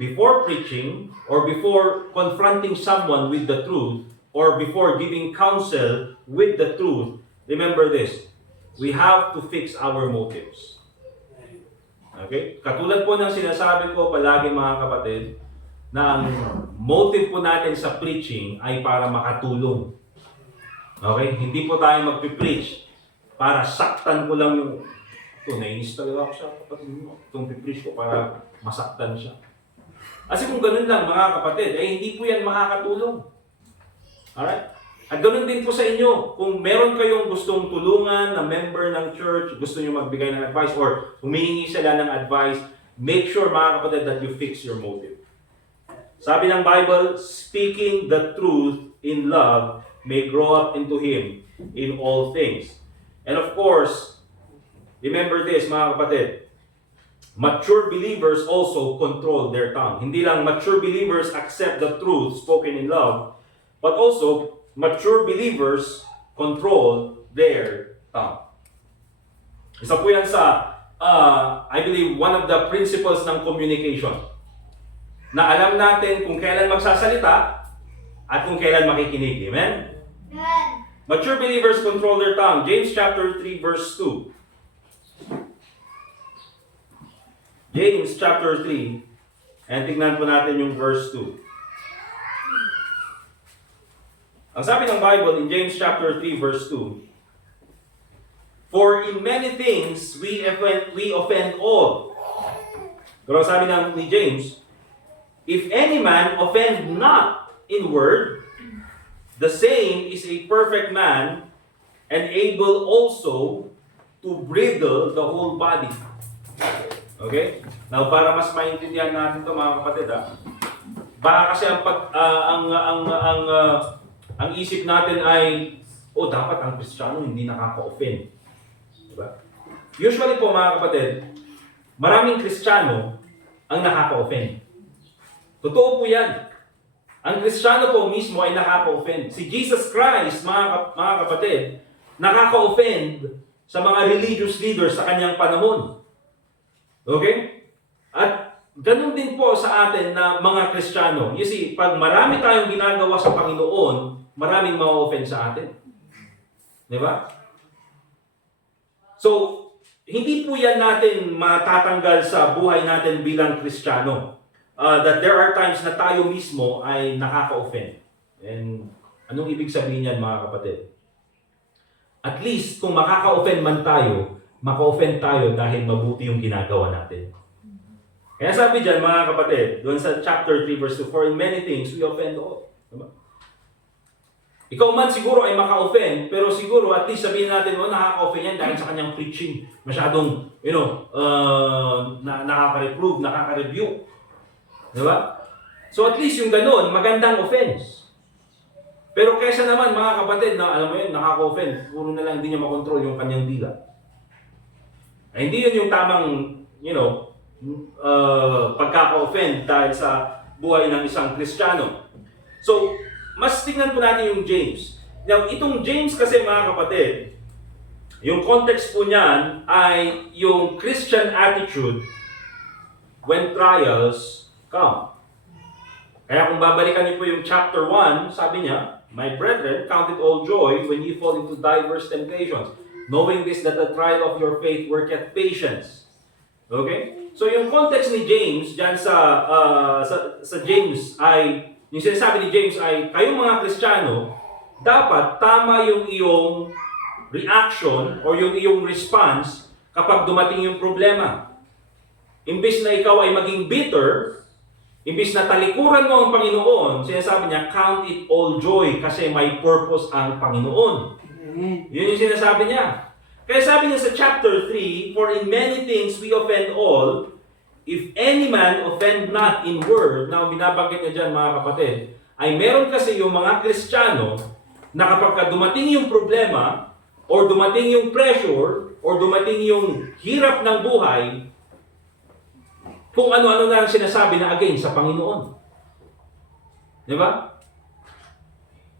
before preaching, or before confronting someone with the truth, or before giving counsel with the truth, remember this, we have to fix our motives. Okay? Katulad po ng sinasabi ko palagi, mga kapatid, na ang motive po natin sa preaching ay para makatulong. Okay? Hindi po tayo magpipreach para saktan ko lang yung nainis talaga ako sa kapatid mo. Itong pipreach ko para masaktan siya. Kasi kung ganun lang, mga kapatid, hindi po yan makakatulong. Alright? At ganun din po sa inyo. Kung meron kayong gustong tulungan na member ng church, gusto nyo magbigay ng advice or humihingi sila ng advice, make sure, mga kapatid, that you fix your motive. Sabi ng Bible, speaking the truth in love may grow up into Him in all things. And of course, remember this, mga kapatid, mature believers also control their tongue. Hindi lang mature believers accept the truth spoken in love, but also mature believers control their tongue. Isa po yan sa, I believe, one of the principles ng communication. Na alam natin kung kailan magsasalita at kung kailan makikinig. Amen? Mature believers control their tongue. James chapter 3 verse 2. James chapter 3. And tingnan po natin yung verse 2. Ang sabi ng Bible in James chapter 3 verse 2. For in many things we offend all. Pero sabi ni James, if any man offend not in word, the same is a perfect man, and able also to bridle the whole body. Okay? Now, para mas maintindihan natin ito, mga kapatid, baka kasi ang isip natin ay, dapat ang Kristiyano hindi nakaka-offend. Diba? Usually po, mga kapatid, maraming Kristiyano ang nakaka-offend. Totoo po yan. Ang Kristiyano po mismo ay nakaka-offend. Si Jesus Christ, mga kapatid, nakaka-offend sa mga religious leaders sa kanyang panahon. Okay? At ganun din po sa atin na mga Kristiyano. You see, pag marami tayong ginagawa sa Panginoon, maraming ma-offend sa atin. Di ba? So, hindi po yan natin matatanggal sa buhay natin bilang Kristiyano. That there are times na tayo mismo ay nakaka-offend. And anong ibig sabihin yan, mga kapatid? At least, kung makaka-offend man tayo, maka-offend tayo dahil mabuti yung ginagawa natin. Kaya sabi dyan, mga kapatid, doon sa chapter 3 verse 2, for in many things we offend all. Diba? Ikaw man siguro ay maka-offend, pero siguro at least sabihin natin, nakaka-offend yan dahil sa kanyang preaching. Masyadong, nakaka-reprove, nakaka-rebuke. Diba? So at least yung ganun, magandang offense. Pero kesa naman, mga kapatid, na alam mo yun, nakaka-offend, puro na lang hindi niya makontrol yung kanyang dila. Ay, hindi yun yung tamang, pagkaka-offend dahil sa buhay ng isang Kristiyano. So, mas tingnan po natin yung James. Now, itong James kasi, mga kapatid, Yung context po niyan ay yung Christian attitude when trials come. Kaya kung babalikan niyo po yung chapter 1, sabi niya, "My brethren, count it all joy when you fall into diverse temptations, knowing this that the trial of your faith worketh patience." Okay? So yung context ni James diyan sa James ay yung sinasabi ni James ay kayong mga Kristiyano, dapat tama yung iyong reaction or yung iyong response kapag dumating yung problema. Imbis na ikaw ay maging bitter, imbis na talikuran mo ang Panginoon, sinasabi niya, count it all joy kasi may purpose ang Panginoon. Yun yung sinasabi niya. Kaya sabi niya sa chapter 3, "For in many things we offend all, if any man offend not in word," now binabanggit niya dyan mga kapatid, ay meron kasi yung mga Kristiyano na kapag dumating yung problema, or dumating yung pressure, or dumating yung hirap ng buhay, kung ano-ano na ang sinasabi na against sa Panginoon. Di ba?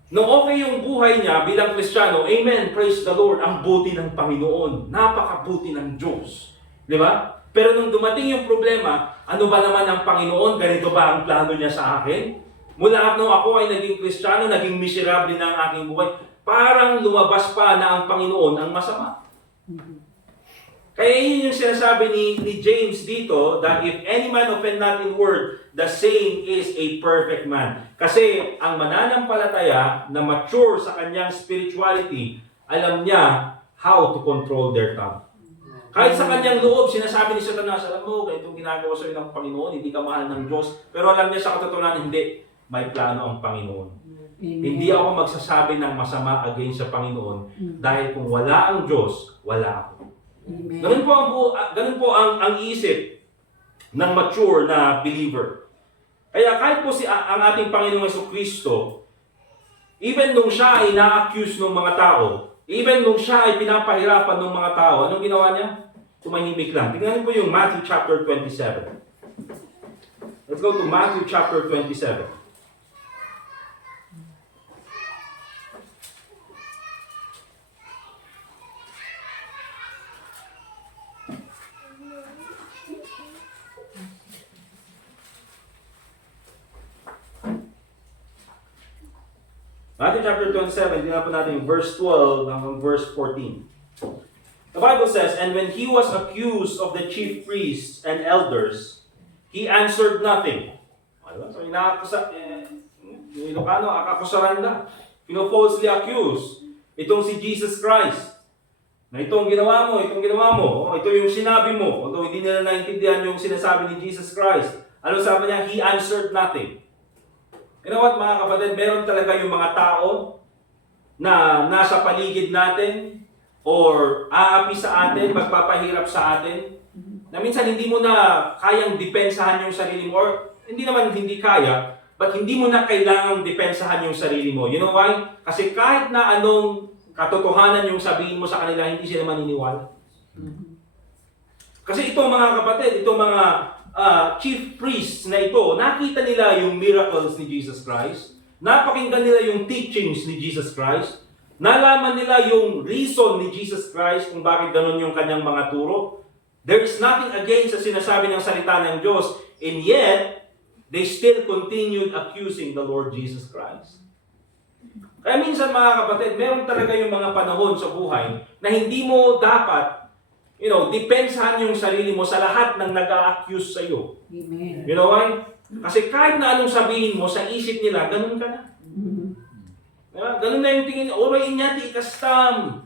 Nung okay yung buhay niya bilang Kristiyano, amen, praise the Lord, ang buti ng Panginoon, napakabuti ng Diyos. Di ba? Pero nung dumating yung problema, ano ba naman ang Panginoon? Ganito ba ang plano niya sa akin? Mula nung ako ay naging Kristiyano, naging miserable na ang aking buhay, parang lumabas pa na ang Panginoon ang masama. Kaya yun yung sinasabi ni James dito, that if any man offend not in word, the same is a perfect man. Kasi ang mananampalataya na mature sa kanyang spirituality, alam niya how to control their tongue. Kahit sa kanyang loob, sinasabi ni Satanas, alam mo, ganitong ginagawa sa iyo ng Panginoon, hindi ka mahal ng Diyos. Pero alam niya sa katotohanan, hindi. May plano ang Panginoon. Hindi ako magsasabi ng masama against sa Panginoon dahil kung wala ang Diyos, wala ako. Ganun po ang isip ng mature na believer. Kaya kahit po ang ating Panginoong Jesucristo, even nung siya ay na-accuse ng mga tao, even nung siya ay pinapahirapan ng mga tao, anong ginawa niya? Tumahimik lang. Tingnan niyo po yung Matthew chapter 27. Let's go to Matthew chapter 27. Matthew chapter 27, tingnan po natin yung verse 12 hanggang verse 14. The Bible says, "And when he was accused of the chief priests and elders, he answered nothing." So, yung Ilocano, akakusaranda. Falsely accused. Itong si Jesus Christ. Na itong ginawa mo, ito yung sinabi mo. Although hindi nila naintindihan yung sinasabi ni Jesus Christ. Ano sabi niya? He answered nothing. You know what, mga kapatid, meron talaga yung mga tao na nasa paligid natin or aapi sa atin, magpapahirap sa atin, na minsan hindi mo na kayang depensahan yung sarili mo, or hindi naman hindi kaya, but hindi mo na kailangang depensahan yung sarili mo. You know why? Kasi kahit na anong katotohanan yung sabihin mo sa kanila, hindi sila maniniwala. Kasi itong mga kapatid, itong mga chief priests na ito, nakita nila yung miracles ni Jesus Christ, napakinggan nila yung teachings ni Jesus Christ, nalaman nila yung reason ni Jesus Christ kung bakit ganun yung kanyang mga turo. There is nothing against sa sinasabi ng salita ng Diyos, and yet, they still continued accusing the Lord Jesus Christ. Kaya minsan mga kapatid, meron talaga yung mga panahon sa buhay na hindi mo dapat depensahan yung sarili mo sa lahat ng nag-a-accuse sa iyo. Amen. You know why? Kasi kahit na anong sabihin mo sa isip nila, ganun ka na. Ganun na yung tingin, oray inyati ikastam.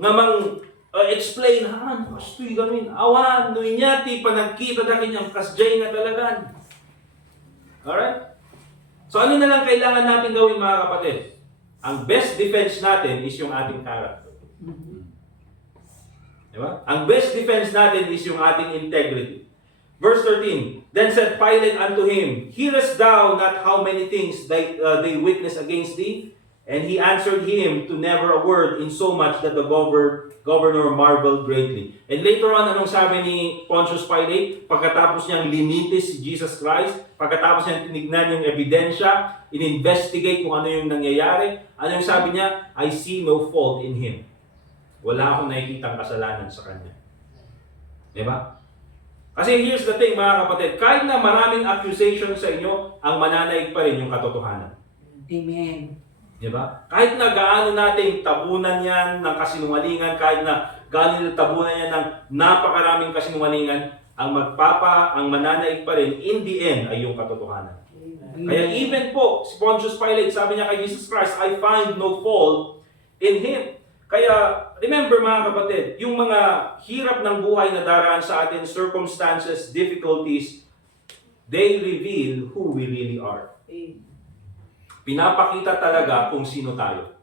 Nga mang explain, kastoy gamin, awan, no inyati, panagkita na kanyang kasjay nga talagan. Alright? So ano na lang kailangan natin gawin mga kapatid? Ang best defense natin is yung ating character. Diba? Ang best defense natin is yung ating integrity. Verse 13, "Then said Pilate unto him, Hearest thou not how many things they witness against thee? And he answered him to never a word, insomuch that the governor marveled greatly." And later on, anong sabi ni Pontius Pilate? Pagkatapos niyang linitis si Jesus Christ, pagkatapos niyang tinignan yung ebidensya, in-investigate kung ano yung nangyayari, ano yung sabi niya? "I see no fault in him." wala akong nakikitang kasalanan sa kanya. Diba? Kasi here's the thing mga kapatid, kahit na maraming accusation sa inyo, ang mananaig pa rin yung katotohanan. Amen. Diba? Kahit na gaano nating tabunan yan ng kasinungalingan, kahit na gaano natin tabunan yan ng napakaraming kasinungalingan, ang mananaig pa rin, in the end, ay yung katotohanan. Kaya even po, si Pontius Pilate, sabi niya kay Jesus Christ, I find no fault in Him. Kaya, remember mga kapatid, yung mga hirap ng buhay na daraan sa atin, circumstances, difficulties, they reveal who we really are. Pinapakita talaga kung sino tayo.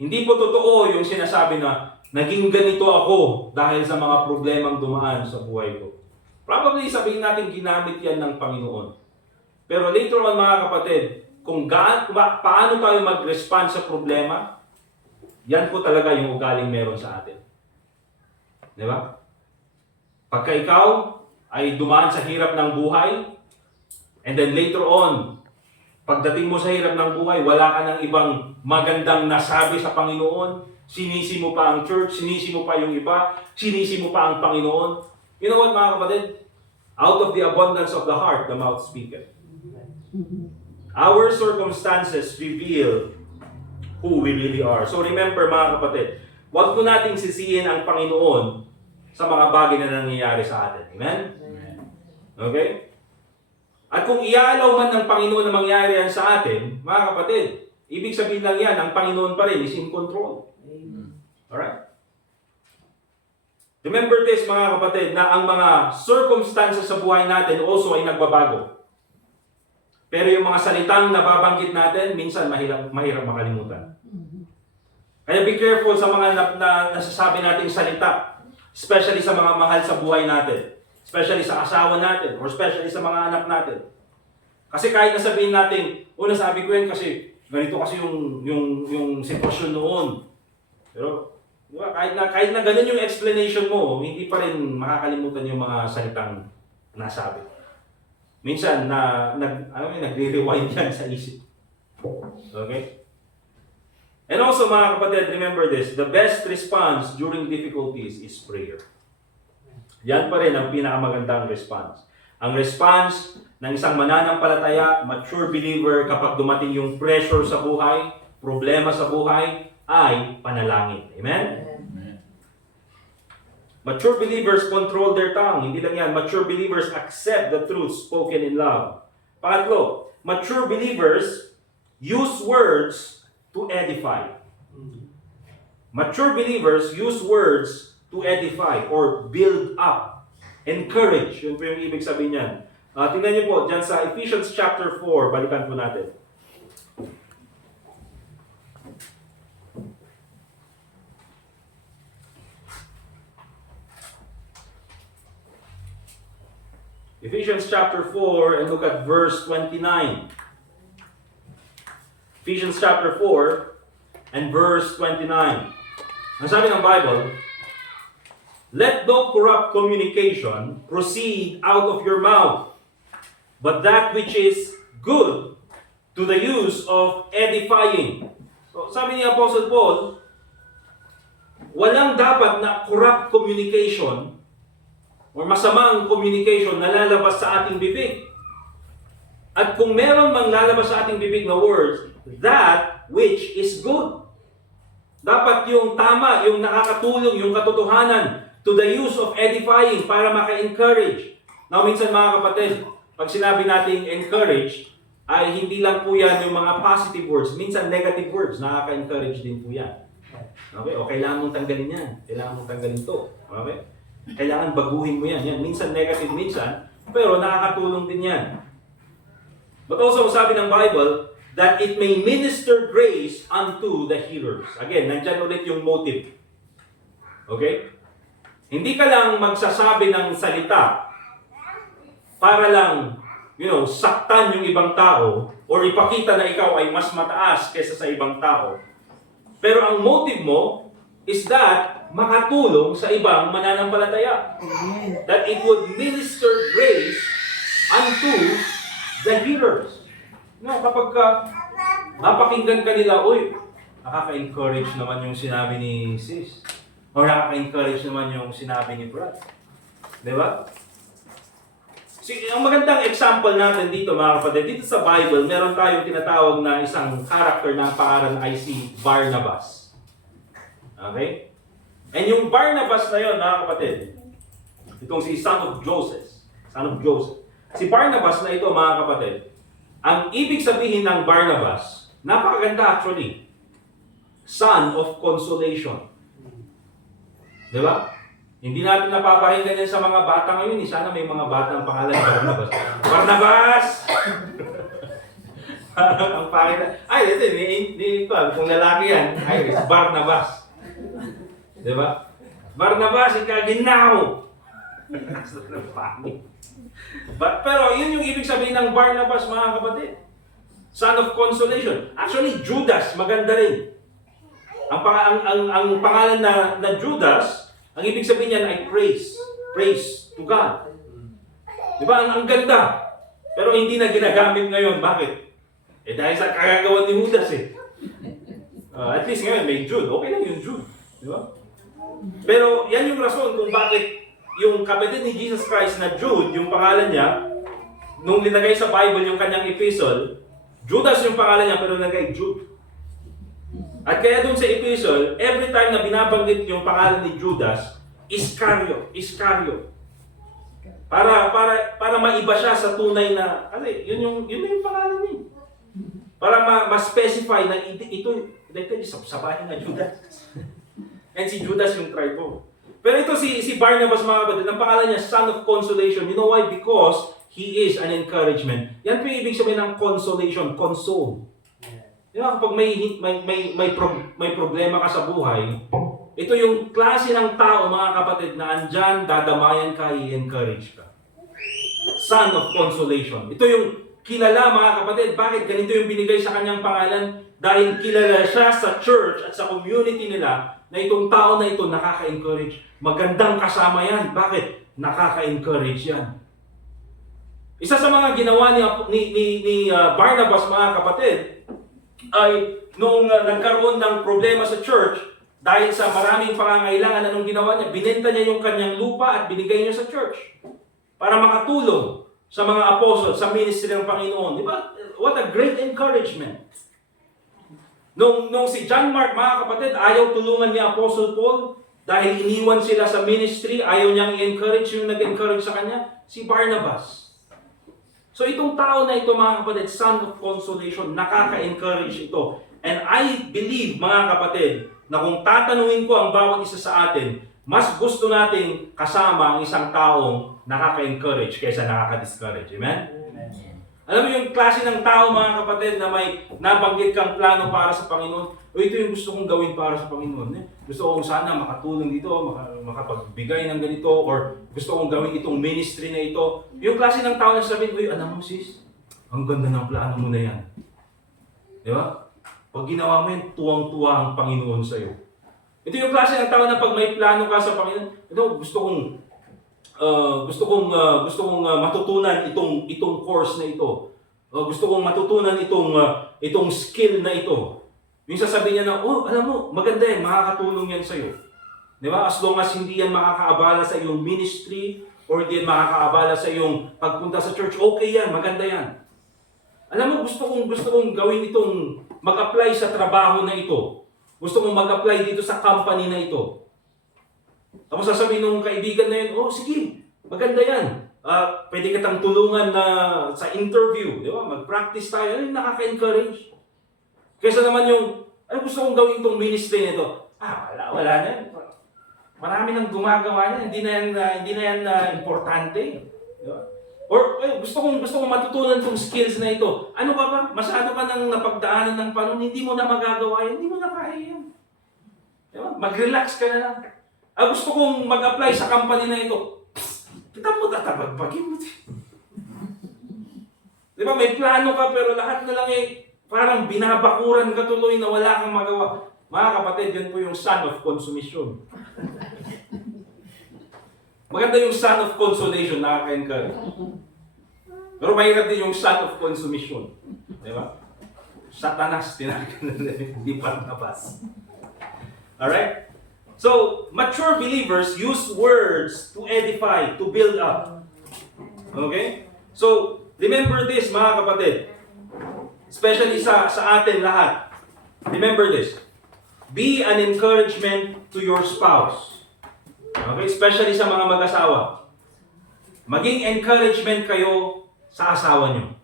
Hindi po totoo yung sinasabi na, naging ganito ako dahil sa mga problemang dumaan sa buhay ko. Probably sabihin natin ginamit yan ng Panginoon. Pero later on mga kapatid, kung paano tayo mag-respond sa problema, yan po talaga yung ugaling meron sa atin. Di ba? Pagka ikaw ay dumaan sa hirap ng buhay, and then later on, pagdating mo sa hirap ng buhay, wala ka ng ibang magandang nasabi sa Panginoon, sinisi mo pa ang church, sinisi mo pa yung iba, sinisi mo pa ang Panginoon. You know what mga kapatid? Out of the abundance of the heart, the mouth speaketh. Our circumstances reveal who we really are. So remember mga kapatid, huwag po nating sisihin ang Panginoon sa mga bagay na nangyayari sa atin. Amen? Okay? At kung iaalaw man ng Panginoon na mangyari yan sa atin, mga kapatid, ibig sabihin lang yan, ang Panginoon pa rin is in control. Alright? Remember this mga kapatid, na ang mga circumstances sa buhay natin also ay nagbabago. Pero yung mga salitang nababanggit natin, minsan mahirap makalimutan. Kaya be careful sa mga nasasabi nating salita, especially sa mga mahal sa buhay natin, especially sa asawa natin, or especially sa mga anak natin. Kasi kahit nasabihin natin, nasabi ko yan kasi ganito kasi yung sitwasyon noon. Pero diba, kahit na ganun yung explanation mo, hindi pa rin makakalimutan yung mga salitang nasabi. Minsan, nagre-rewind yan sa isip. Okay? And also, mga kapatid, remember this, the best response during difficulties is prayer. Yan pa rin ang pinakamagandang response. Ang response ng isang mananampalataya, mature believer, kapag dumating yung pressure sa buhay, problema sa buhay, ay panalangin. Amen? Mature believers control their tongue. Hindi lang yan. Mature believers accept the truth spoken in love. Pangatlo, mature believers use words to edify. Mature believers use words to edify or build up. Encourage. Yun po yung ibig sabihin niyan. Tingnan niyo po, dyan sa Ephesians chapter 4, balikan po natin. Ephesians chapter 4, and look at verse 29. Ephesians chapter 4, and verse 29. Ang sabi ng Bible, let no corrupt communication proceed out of your mouth, but that which is good to the use of edifying. So, sabi ni Apostle Paul, walang dapat na corrupt communication or masamang communication na lalabas sa ating bibig. At kung meron mang lalabas sa ating bibig na words, that which is good. Dapat yung tama, yung nakakatulong, yung katotohanan to the use of edifying para maka-encourage. Now, minsan mga kapatid, pag sinabi nating encourage, ay hindi lang po yan yung mga positive words. Minsan negative words, nakaka-encourage din po yan. Okay? O kailangan mong tanggalin yan. Kailangan mong tanggalin to. Okay? Kailangan baguhin mo yan. Minsan negative, minsan. Pero nakakatulong din yan. But also, sabi ng Bible, that it may minister grace unto the hearers. Again, nandyan ulit yung motive. Okay? Hindi ka lang magsasabi ng salita para lang, saktan yung ibang tao or ipakita na ikaw ay mas mataas kaysa sa ibang tao. Pero ang motive mo is that makatulong sa ibang mananampalataya. That it would minister grace unto the hearers. Kapag mapakinggan ka nila, nakaka-encourage naman yung sinabi ni sis. O nakaka-encourage naman yung sinabi ni Brad. Di ba? Ang magandang example natin dito mga kapatid, dito sa Bible, meron tayong tinatawag na isang character na ang pangalan ay si Barnabas. Okay? And yung Barnabas na yun, mga kapatid, itong si son of Joseph. Si Barnabas na ito, mga kapatid, ang ibig sabihin ng Barnabas, napakaganda actually. Son of consolation. Di ba? Hindi natin napapakinggan yan sa mga bata ngayon. Sana may mga batang pangalan Barnabas. Barnabas! Ang pangalan. Ay, hindi pa. Kung lalaki yan, ay, Barnabas. Di ba? Barnabas, ikaginaw! Pero yun yung ibig sabihin ng Barnabas, mga kapatid. Son of consolation. Actually, Judas, maganda rin. Ang pangalan na Judas, ang ibig sabihin niyan ay praise. Praise to God. Di ba? Ang ganda. Pero hindi na ginagamit ngayon. Bakit? Dahil sa kagagawan ni Judas eh. At least ngayon may Jude. Okay lang yung Jude. Di ba? Pero yan yung rason kung bakit yung kapatid ni Jesus Christ na Jude, yung pangalan niya, nung linagay sa Bible yung kanyang epistle, Judas yung pangalan niya pero nilagay Jude. At kaya dun sa epistle, every time na binabanggit yung pangalan ni Judas, Iscariot. Para maiba siya sa tunay na, kasi yun yung pangalan niya. Para ma-specify na ito sabahin na Judas. And si Judas yung traitor. Pero ito si Barnabas, mga kapatid, ang pangalan niya, son of consolation. You know why? Because he is an encouragement. Yan po yung ibig sabihin ng consolation, console. Di ba? Kapag may problema ka sa buhay, ito yung klase ng tao, mga kapatid, na andyan, dadamayan ka, i-encourage ka. Son of consolation. Ito yung kilala, mga kapatid. Bakit ganito yung binigay sa kanyang pangalan? Dahil kilala siya sa church at sa community nila na itong tao na ito nakaka-encourage. Magandang kasama yan. Bakit? Nakaka-encourage yan. Isa sa mga ginawa ni Barnabas, mga kapatid, ay noong nagkaroon ng problema sa church, dahil sa maraming pangangailangan, anong ginawa niya? Binenta niya yung kanyang lupa at binigay niya sa church para makatulong sa mga apostol, sa ministry ng Panginoon. Di ba? What a great encouragement. Nung si John Mark, mga kapatid, ayaw tulungan ni Apostle Paul dahil iniwan sila sa ministry, ayaw niyang i-encourage, yung nag-encourage sa kanya, si Barnabas. So itong tao na ito, mga kapatid, son of consolation, nakaka-encourage ito. And I believe, mga kapatid, na kung tatanungin ko ang bawat isa sa atin, mas gusto nating kasama ang isang taong nakaka-encourage kaysa nakaka-discourage. Amen? Alam mo yung klase ng tao, mga kapatid, na may nabanggit kang plano para sa Panginoon, o ito yung gusto kong gawin para sa Panginoon. Gusto kong sana makatulong dito, makapagbigay ng ganito, or gusto kong gawin itong ministry na ito. Yung klase ng tao na sabihin, uy, alam mo sis, ang ganda ng plano mo na yan. Di ba? Pag ginawa mo yan, tuwang-tuwa ang Panginoon sa'yo. Ito yung klase ng tao na pag may plano ka sa Panginoon, ito, gusto kong matutunan itong course na ito. Gusto kong matutunan itong skill na ito. Yung sasabihin niya na, alam mo, maganda yan, makakatulong yan sa'yo. Di ba? As long as hindi yan makakaabala sa iyong ministry or hindi yan makakaabala sa iyong pagpunta sa church, okay yan, maganda yan. Alam mo, gusto kong gawin itong mag-apply sa trabaho na ito. Gusto kong mag-apply dito sa company na ito. Tapos sasabihin ng kaibigan na yun, sige, maganda yan. Pwede kitang tulungan na sa interview, di ba? Mag-practice tayo, nakaka-encourage. Kaysa naman gusto kong gawin itong ministry nito. Wala na yan. Marami nang gumagawa niya, hindi na yan importante. Di ba? Or gusto kong matutunan itong skills na ito. Ano ka ba? Masyado ka nang napagdaanan ng panahon, hindi mo na magagawa yan, hindi mo na kaya yan. Di ba? Mag-relax ka na lang. Gusto kong mag-apply sa company na ito. Kita mo, tatabagbagin mo. Di ba, may plano ka pero lahat na lang parang binabakuran ka tuloy na wala kang magawa. Mga kapatid, yan po yung son of consummation. Maganda yung son of consolation, nakaka-encourage. Pero mahirap din yung son of consummation. Di ba? Satanas, tinagin na hindi Barnabas. Alright? So, mature believers use words to edify, to build up. Okay? So, remember this mga kapatid. Especially sa atin lahat. Remember this. Be an encouragement to your spouse. Okay? Especially sa mga mag-asawa. Maging encouragement kayo sa asawa nyo.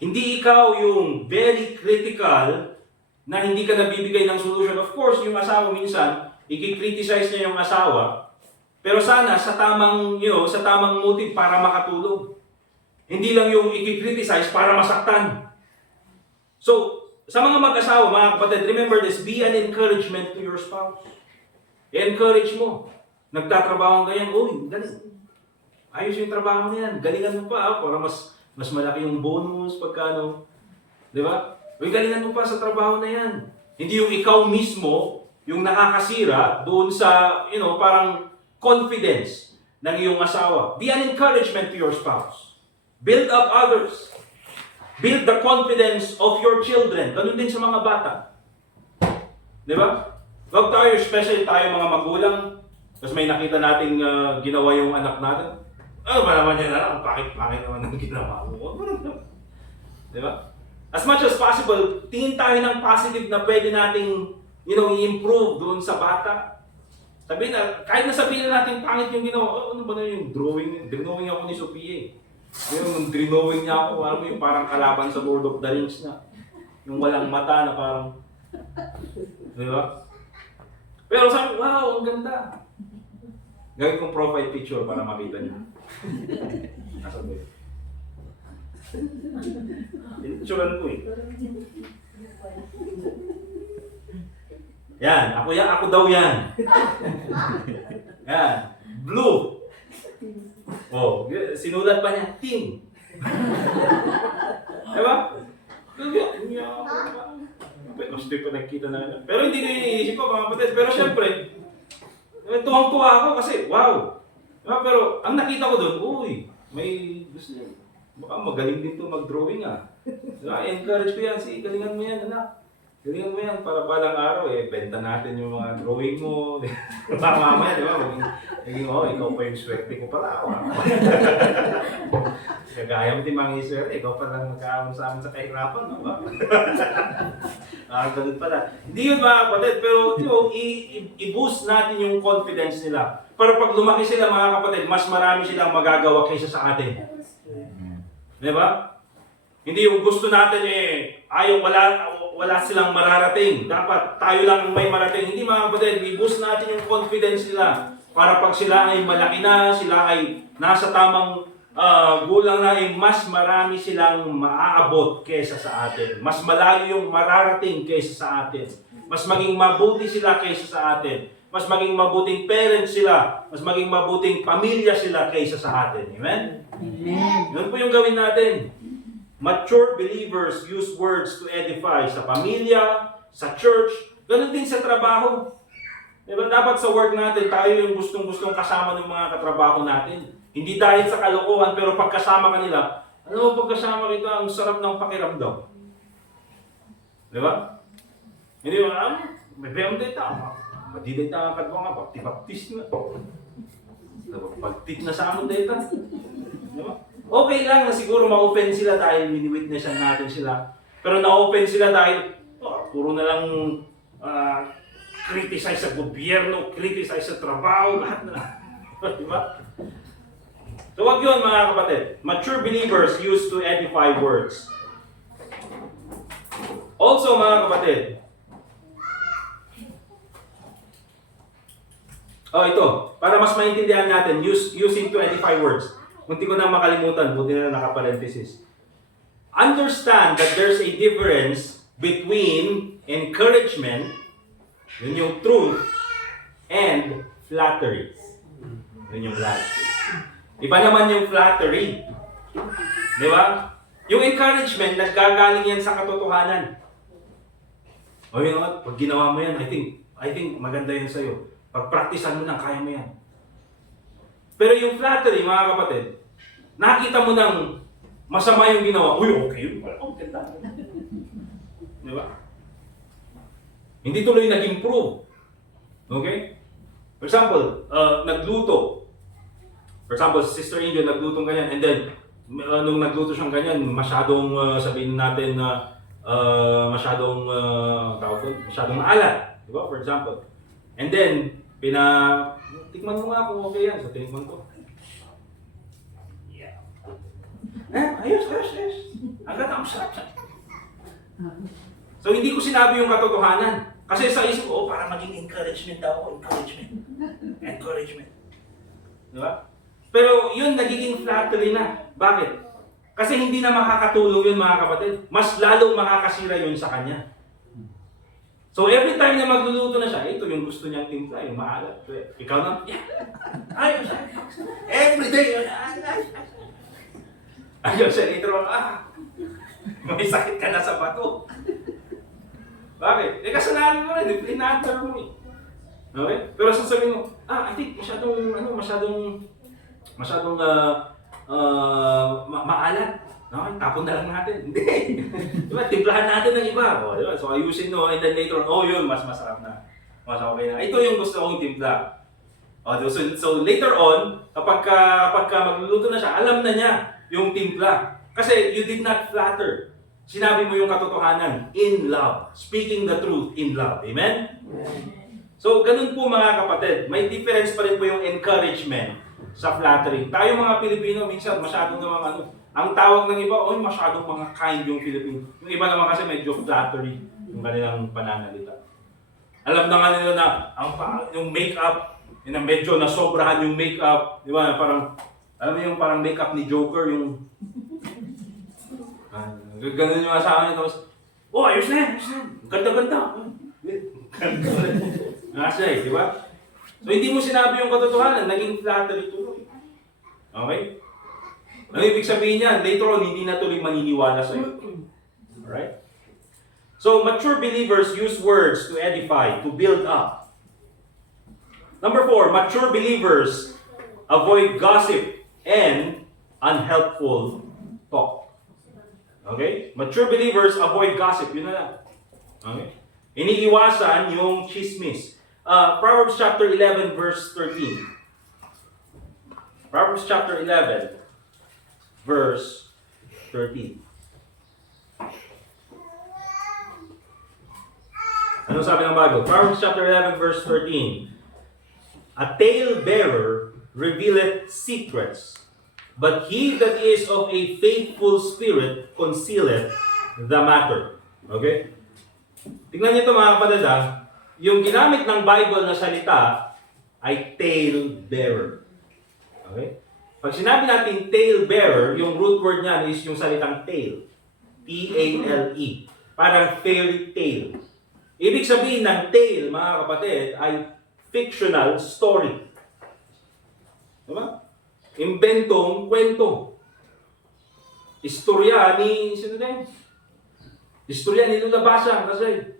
Hindi ikaw yung very critical na hindi ka nabibigay ng solution. Of course, yung asawa minsan, i-criticize niya yung asawa, pero sana sa tamang, sa tamang motive para makatulong. Hindi lang yung i-criticize para masaktan. So, sa mga mag-asawa, mga kapatid, remember this, be an encouragement to your spouse. I-encourage mo. Nagtatrabaho ganyan, uy, galing. Ayos yung trabaho niyan, galingan mo pa, para mas malaki yung bonus, pagkano. Di ba? Uy, galingan mo pa sa trabaho na yan. Hindi yung ikaw mismo, yung nakakasira doon sa, parang confidence ng iyong asawa. Be an encouragement to your spouse. Build up others. Build the confidence of your children. Ganun din sa mga bata. Di ba? Huwag tayo, especially tayo mga magulang, tapos may nakita nating ginawa yung anak natin. Ano ba naman yan, anak? Pakit-pakit naman ang ginawa mo. Di ba? As much as possible, tingin tayo ng positive na pwede nating i-improve doon sa bata. Sabihin na, kahit na sabihin na natin pangit yung ginawa, ano ba na yung drawing ako ni Sophia. Yung drawing niya ako, alam mo yung parang kalaban sa Lord of the Rings na. Yung walang mata na parang, di ba? Pero sabi, wow, ang ganda. Gawin kong profile picture para makita niyo. Nasaan ba yun? Picturean ko eh. Yan, ako daw yan. Yan, blue. Oh, sinulat pa niya, team. Diba? Gusto pa nagkita na. Pero hindi ko iniisip ko, mga kapatid. Pero syempre, tuwang-tuwa ako kasi, wow. Diba? Pero ang nakita ko doon, uy, may gusto niya. Baka magaling din ito mag-drawing ah. Diba? Encourage ko yan, galingan mo yan, anak. Galingan mo yan para balang araw benta natin yung mga drawing mo. Mamaya, di ba? Naging, ikaw pa yung swerte ko pala. Kagaya mo din mga swerte, ikaw pa lang magkaamon sa amin sa kahirapan. No? Ganun pala. Hindi yun mga kapatid, pero i-boost natin yung confidence nila. Para pag lumaki sila mga kapatid, mas marami silang magagawa kaysa sa atin. Di ba? Hindi yung gusto natin wala silang mararating. Dapat tayo lang ang may marating. Hindi mga kapatid, i-boost natin yung confidence nila. Para pag sila ay malaki na, sila ay nasa tamang gulang na, mas marami silang maaabot kaysa sa atin. Mas malayo yung mararating kaysa sa atin. Mas maging mabuti sila kaysa sa atin. Mas maging mabuting parents sila. Mas maging mabuting pamilya sila kaysa sa atin. Amen? Amen. Yun po yung gawin natin. Mature believers use words to edify sa pamilya, sa church, ganun din sa trabaho. Diba? Dapat sa work natin, tayo yung gustong-gustong kasama ng mga katrabaho natin. Hindi dahil sa kalokohan, pero pagkasama kanila, ano mo pagkasama kita, ang sarap ng pakiramdam. Diba? Hindi ba, may bayang data, madiday ta ang kadwa nga, bapti-baptis nga. Pagtit na sa amon data. Diba? Okay lang na siguro ma-open sila dahil mini-witnessan natin sila. Pero na-open sila dahil puro na lang criticize sa gobyerno, criticize sa trabaho, lahat na. Diba? So wag yun mga kapatid. Mature believers used to edify words. Also mga kapatid. Ito. Para mas maintindihan natin, using to edify words. Munti ko na makalimutan, buti na nakaparenthesis. Understand that there's a difference between encouragement, yun yung truth, and flattery. Yun yung flattery. Iba naman yung flattery. Di ba? Yung encouragement, naggagaling yan sa katotohanan. O yun naman, pag ginawa mo yan, I think maganda yun sa'yo. Pag-practicean mo na, kaya mo yan. Pero yung flattery, mga kapatid, nakita mo nang masama yung ginawa, uy, okay yun. Oh, ganda. Di ba? Hindi tuloy nag-improve. Okay? For example, nagluto. For example, si Sister Angel naglutong ganyan, and then, nung nagluto siyang ganyan, masyadong, sabihin natin na, tawag doon, masyadong maalat. Di ba? For example. And then, tikman mo nga kung okay yan. So, tinikman ko. Yeah. Ayos. Agad ang sarap siya. So, hindi ko sinabi yung katotohanan. Kasi sa isip ko, para maging encouragement daw ako. Encouragement. Di ba? Pero yun, nagiging flattery na. Bakit? Kasi hindi na makakatulong yun, mga kapatid. Mas lalong makakasira yun sa kanya. So every time na magluluto na siya, ito yung gusto niyang timpla, yung maalat. Ikaw na, ayos. Every day, ayos. Later on, may sakit ka na sa bato. Bakit? Kasalanan mo rin, in-answer mo eh. Okay? Pero sasabihin mo, I think masyadong maalat. Okay, tapon na lang natin. Hindi. Diba? Timplahan natin ng iba. Diba? So ayusin mo, and then later on, yun, mas masarap na. Mas okay na. Ito yung gusto kong timpla. So later on, kapag magluluto na siya, alam na niya yung timpla. Kasi you did not flatter. Sinabi mo yung katotohanan in love. Speaking the truth in love. Amen? So ganun po mga kapatid. May difference pa rin po yung encouragement sa flattering. Tayo mga Pilipino, minsan masyadong namang ang tawag ng iba, masyadong mga kind yung Filipino. Yung iba naman kasi medyo flattery yung kanilang pananalita. Alam na nga nila na yung makeup, yun na medyo nasobrahan yung makeup, di ba? Parang, alam mo yung parang makeup ni Joker, yung ganun yung asawa niya, tapos, ayos na yan. Ganda-ganda. Nasa di ba? So hindi mo sinabi yung katotohanan, naging flattery tuloy. Okay? Ano ibig sabihin niyan? Later on, hindi na tuloy maniniwala sa'yo. Alright? So, mature believers use words to edify, to build up. Number 4, mature believers avoid gossip and unhelpful talk. Okay? Mature believers avoid gossip. Yun na lang. Okay? Iniiwasan yung chismis. Proverbs chapter 11, verse 13. Proverbs chapter 11, verse 13. Ano sabi ng Bible? Proverbs chapter 11, verse 13. A tale-bearer revealeth secrets, but he that is of a faithful spirit concealeth the matter. Okay? Tingnan niyo ito mga kapatid ha. Yung ginamit ng Bible na salita ay tale-bearer. Okay? Pag sinabi natin tale-bearer, yung root word niyan is yung salitang tale. T-A-L-E. Parang fairy tale. Ibig sabihin ng tale, mga kapatid, ay fictional story. Diba? Inventong kwento. Istorya ni, sino na yun? Istorya ni Lula Basa, kasi.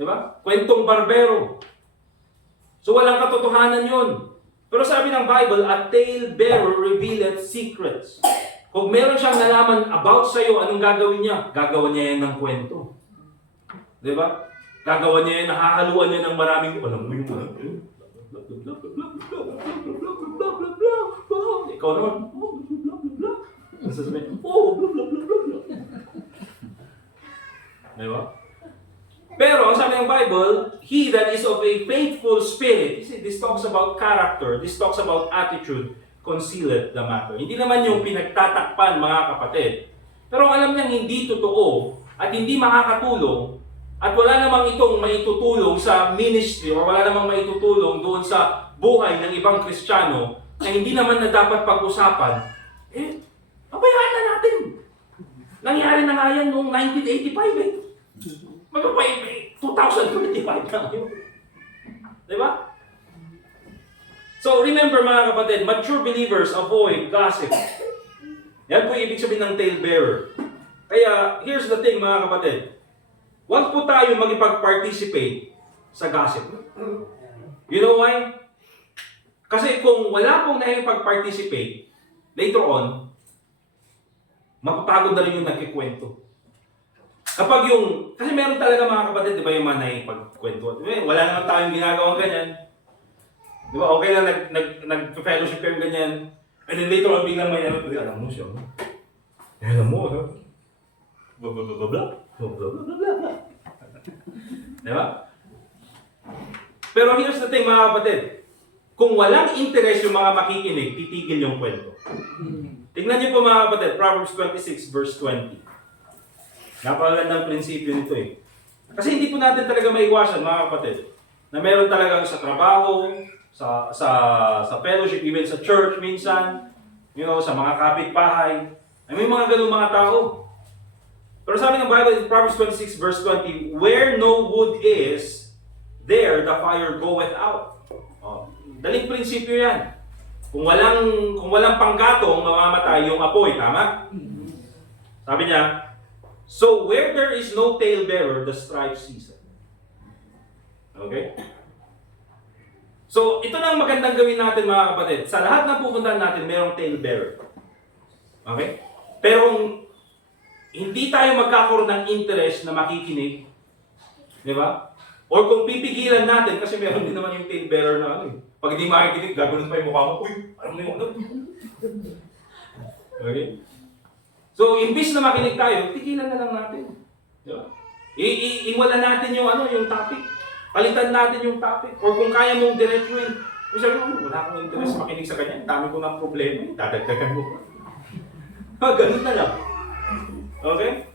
Diba? Kwentong barbero. So walang katotohanan yun. Pero sabi ng Bible, a tale-bearer revealeth secrets. Kung meron siyang nalaman about sa'yo, anong gagawin niya? Gagawa niya yan ng kwento. Diba? Gagawa niya yan, nakahaluan niya ng maraming, alam mo yung ikaw naman, nasasabihin, diba? Pero ang sabi ng Bible, he that is of a faithful spirit, see, this talks about character, this talks about attitude, concealeth the matter. Hindi naman yung pinagtatakpan, mga kapatid. Pero alam niyang hindi totoo at hindi makakatulong at wala namang itong maitutulong sa ministry o wala namang maitutulong doon sa buhay ng ibang Kristiyano na hindi naman na dapat pag-usapan, pabayaan na natin. Nangyari na nga yan noong 1985 eh. Magpapay, 2025 na yun. Diba? So remember mga kapatid, mature believers avoid gossip. Yan po ibig sabihin ng tale-bearer. Kaya here's the thing mga kapatid. Huwag po tayo magipag-participate sa gossip. You know why? Kasi kung wala pong nakipag-participate, later on, mapapagod na rin yung nagkikwento. Kapag yung, kasi meron talaga mga kapatid, di ba yung manay pagkwento, wala naman tayong ginagawang ganyan. Di ba, okay lang nag-fellowship kayo ganyan. And then later on, biglang may alam mo siya. Alam mo, no? Blah, blah, blah, blah, blah. Blah, blah, blah, blah, blah. Di ba? Pero here's the thing mga kapatid. Kung walang interest yung mga makikinig, titigil yung kwento. Tignan niyo po mga kapatid, Proverbs 26 verse 20. Napakagandang prinsipyo nito eh. Kasi hindi po natin talaga maiwasan mga kapatid, na meron talagang sa trabaho, sa fellowship, even sa church minsan, sa mga kapitbahay, ay may mga ganung mga tao. Pero sabi ng Bible in Proverbs 26 verse 20, where no wood is, there the fire goeth out. Daling prinsipyo yan. Kung walang panggatong, mamamatay yung apoy, tama? Sabi niya, so where there is no talebearer, the strife ceaseth. Okay? So, ito na ang magandang gawin natin mga kapatid. Sa lahat ng pupuntahan natin, mayroong talebearer. Okay? Pero hindi tayo magkakaroon ng interest na makikinig. Di ba? Or kung pipigilan natin, kasi meron din naman yung talebearer na pag hindi makikinig, gagawin pa yung mukha mo, uy, alam mo yung ano? Okay? So, imbis na makinig tayo, tigilan na lang natin. Di ba? Iwala natin yung topic. Palitan natin yung topic. Or kung kaya mong diretsuin, kung sabi mo, wala akong interest makinig sa kanya, dami ko ng problema, dadagdagan mo. Ganun na lang. Okay?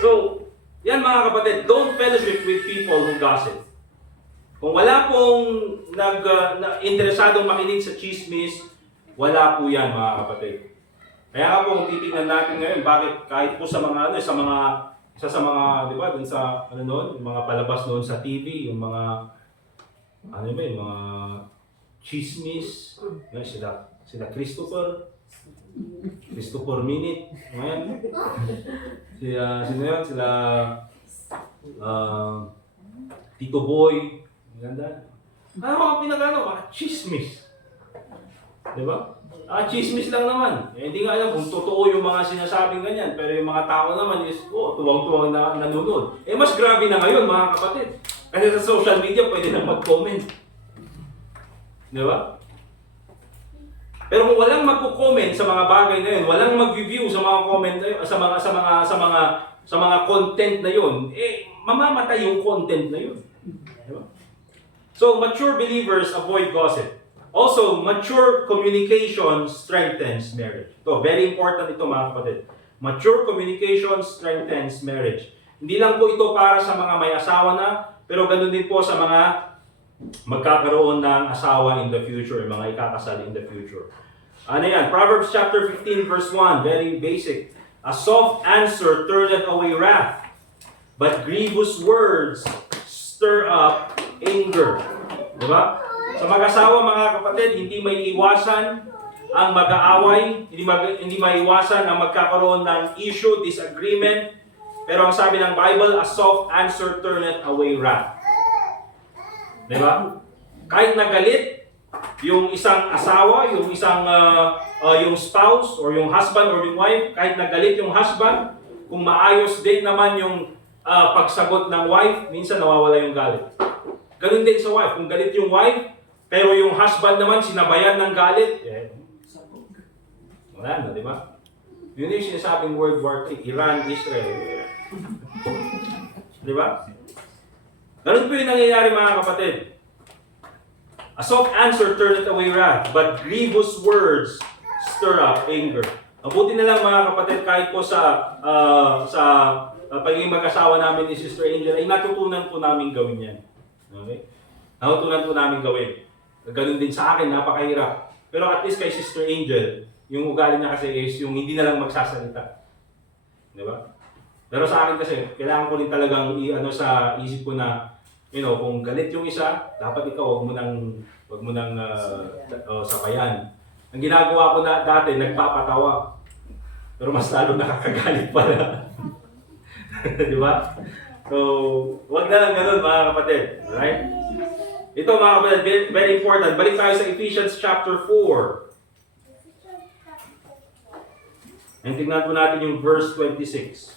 So, yan mga kapatid, don't fellowship with people who gossip. Kung wala pong interesadong makinig sa chismis, wala po yan mga kapatid. Kaya nga po, titignan natin ngayon, bakit kahit po sa mga, isa sa mga, di ba, dun sa, yung mga palabas noon sa TV, yung mga, yung mga chismis, sila Christopher Minute, ngayon, sila Tito Boy, ganda. Mga mga chismis. Di ba? Chismis lang naman. Hindi nga alam kung totoo yung mga sinasabing ganyan. Pero yung mga tao naman is, tuwang-tuwang na nanonood. Mas grabe na ngayon mga kapatid. Kasi sa social media, pwede na mag-comment. Di ba? Pero kung walang magko-comment sa mga bagay na yun, walang mag-review sa mga comment na yun, sa mga content na yun, mamamatay yung content na yun. Di ba? So, mature believers avoid gossip. Also, mature communication strengthens marriage. Ito, very important ito mga kapatid. Mature communication strengthens marriage. Hindi lang po ito para sa mga may asawa na, pero ganun din po sa mga magkakaroon ng asawa in the future, mga ikakasal in the future. Ano yan? Proverbs chapter 15 verse 1, very basic. A soft answer turneth away wrath, but grievous words stir up anger. Diba? Sa mag-asawa mga kapatid, hindi may iwasan ang mag-aaway, hindi maiwasan ang magkakaroon ng issue, disagreement. Pero ang sabi ng Bible, a soft answer turneth away wrath. Diba? Kahit nagalit yung isang asawa, yung spouse, or yung husband or yung wife, kahit nagalit yung husband, kung maayos din naman yung pagsagot ng wife, minsan nawawala yung galit. Ganun din sa wife. Kung galit yung wife, pero yung husband naman sinabayan ng galit, wala na, di ba? Yun yung sinasabing World War III, Iran, Israel. Di ba? Ganun po yung nangyayari mga kapatid. A soft answer turneth away wrath, but grievous words stir up anger. Mabuti na lang mga kapatid, kahit po sa pagiging mag-asawa namin ni Sister Angel, ay natutunan po namin gawin yan. Okay? Natutunan po namin gawin. Ganun din sa akin, napakahirap. Pero at least kay Sister Angel, yung ugali niya kasi is yung hindi na lang magsasalita. Di ba? Pero sa akin kasi, kailangan ko rin talagang sa isip ko na, kung galit yung isa, dapat ikaw, wag mo nang sabayan. Ang ginagawa ko na dati, nagpapatawa. Pero mas lalo nakakagalit pala. Di ba? So, wag na lang ganun mga kapatid. Right? Ito mga kapatid, very important. Balik tayo sa Ephesians chapter 4. And tingnan po natin yung verse 26.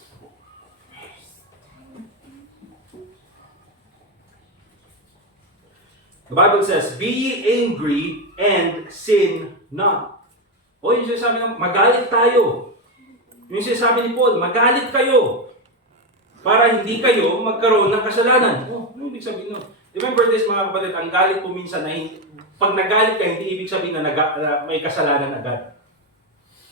The Bible says, be ye angry and sin not. O yung sinasabi ng magalit tayo. Yung sinasabi ni Paul, magalit kayo. Para hindi kayo magkaroon ng kasalanan. Oh, ano ibig sabihin nun? Remember this mga kapatid, ang galit po minsan na pag nagalit ka, hindi ibig sabihin na may kasalanan agad.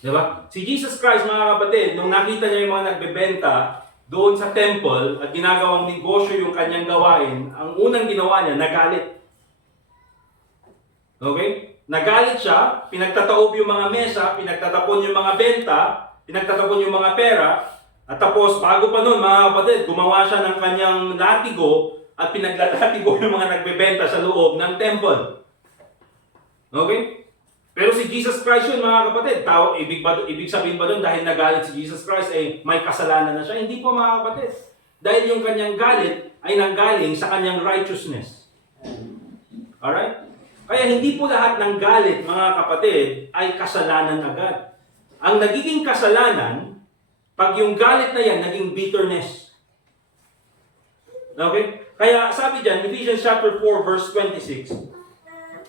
Diba? Si Jesus Christ mga kapatid, nung nakita niya yung mga nagbebenta doon sa temple at ginagawang negosyo yung kanyang gawain, ang unang ginawa niya, nagalit. Okay? Nagalit siya, pinagtataob yung mga mesa, pinagtatapon yung mga benta, pinagtatapon yung mga pera, at tapos bago pa nun mga kapatid, gumawa siya ng kanyang latigo at pinaglalatigo yung mga nagbebenta sa loob ng temple. Okay? Pero si Jesus Christ yun mga kapatid, ibig sabihin ba doon dahil nagalit si Jesus Christ ay may kasalanan na siya? Hindi po mga kapatid. Dahil yung kanyang galit ay nanggaling sa kanyang righteousness. Alright? Kaya hindi po lahat ng galit mga kapatid ay kasalanan agad. Ang nagiging kasalanan, pag yung galit na yan, naging bitterness. Okay? Kaya sabi dyan, Ephesians chapter 4 verse 26,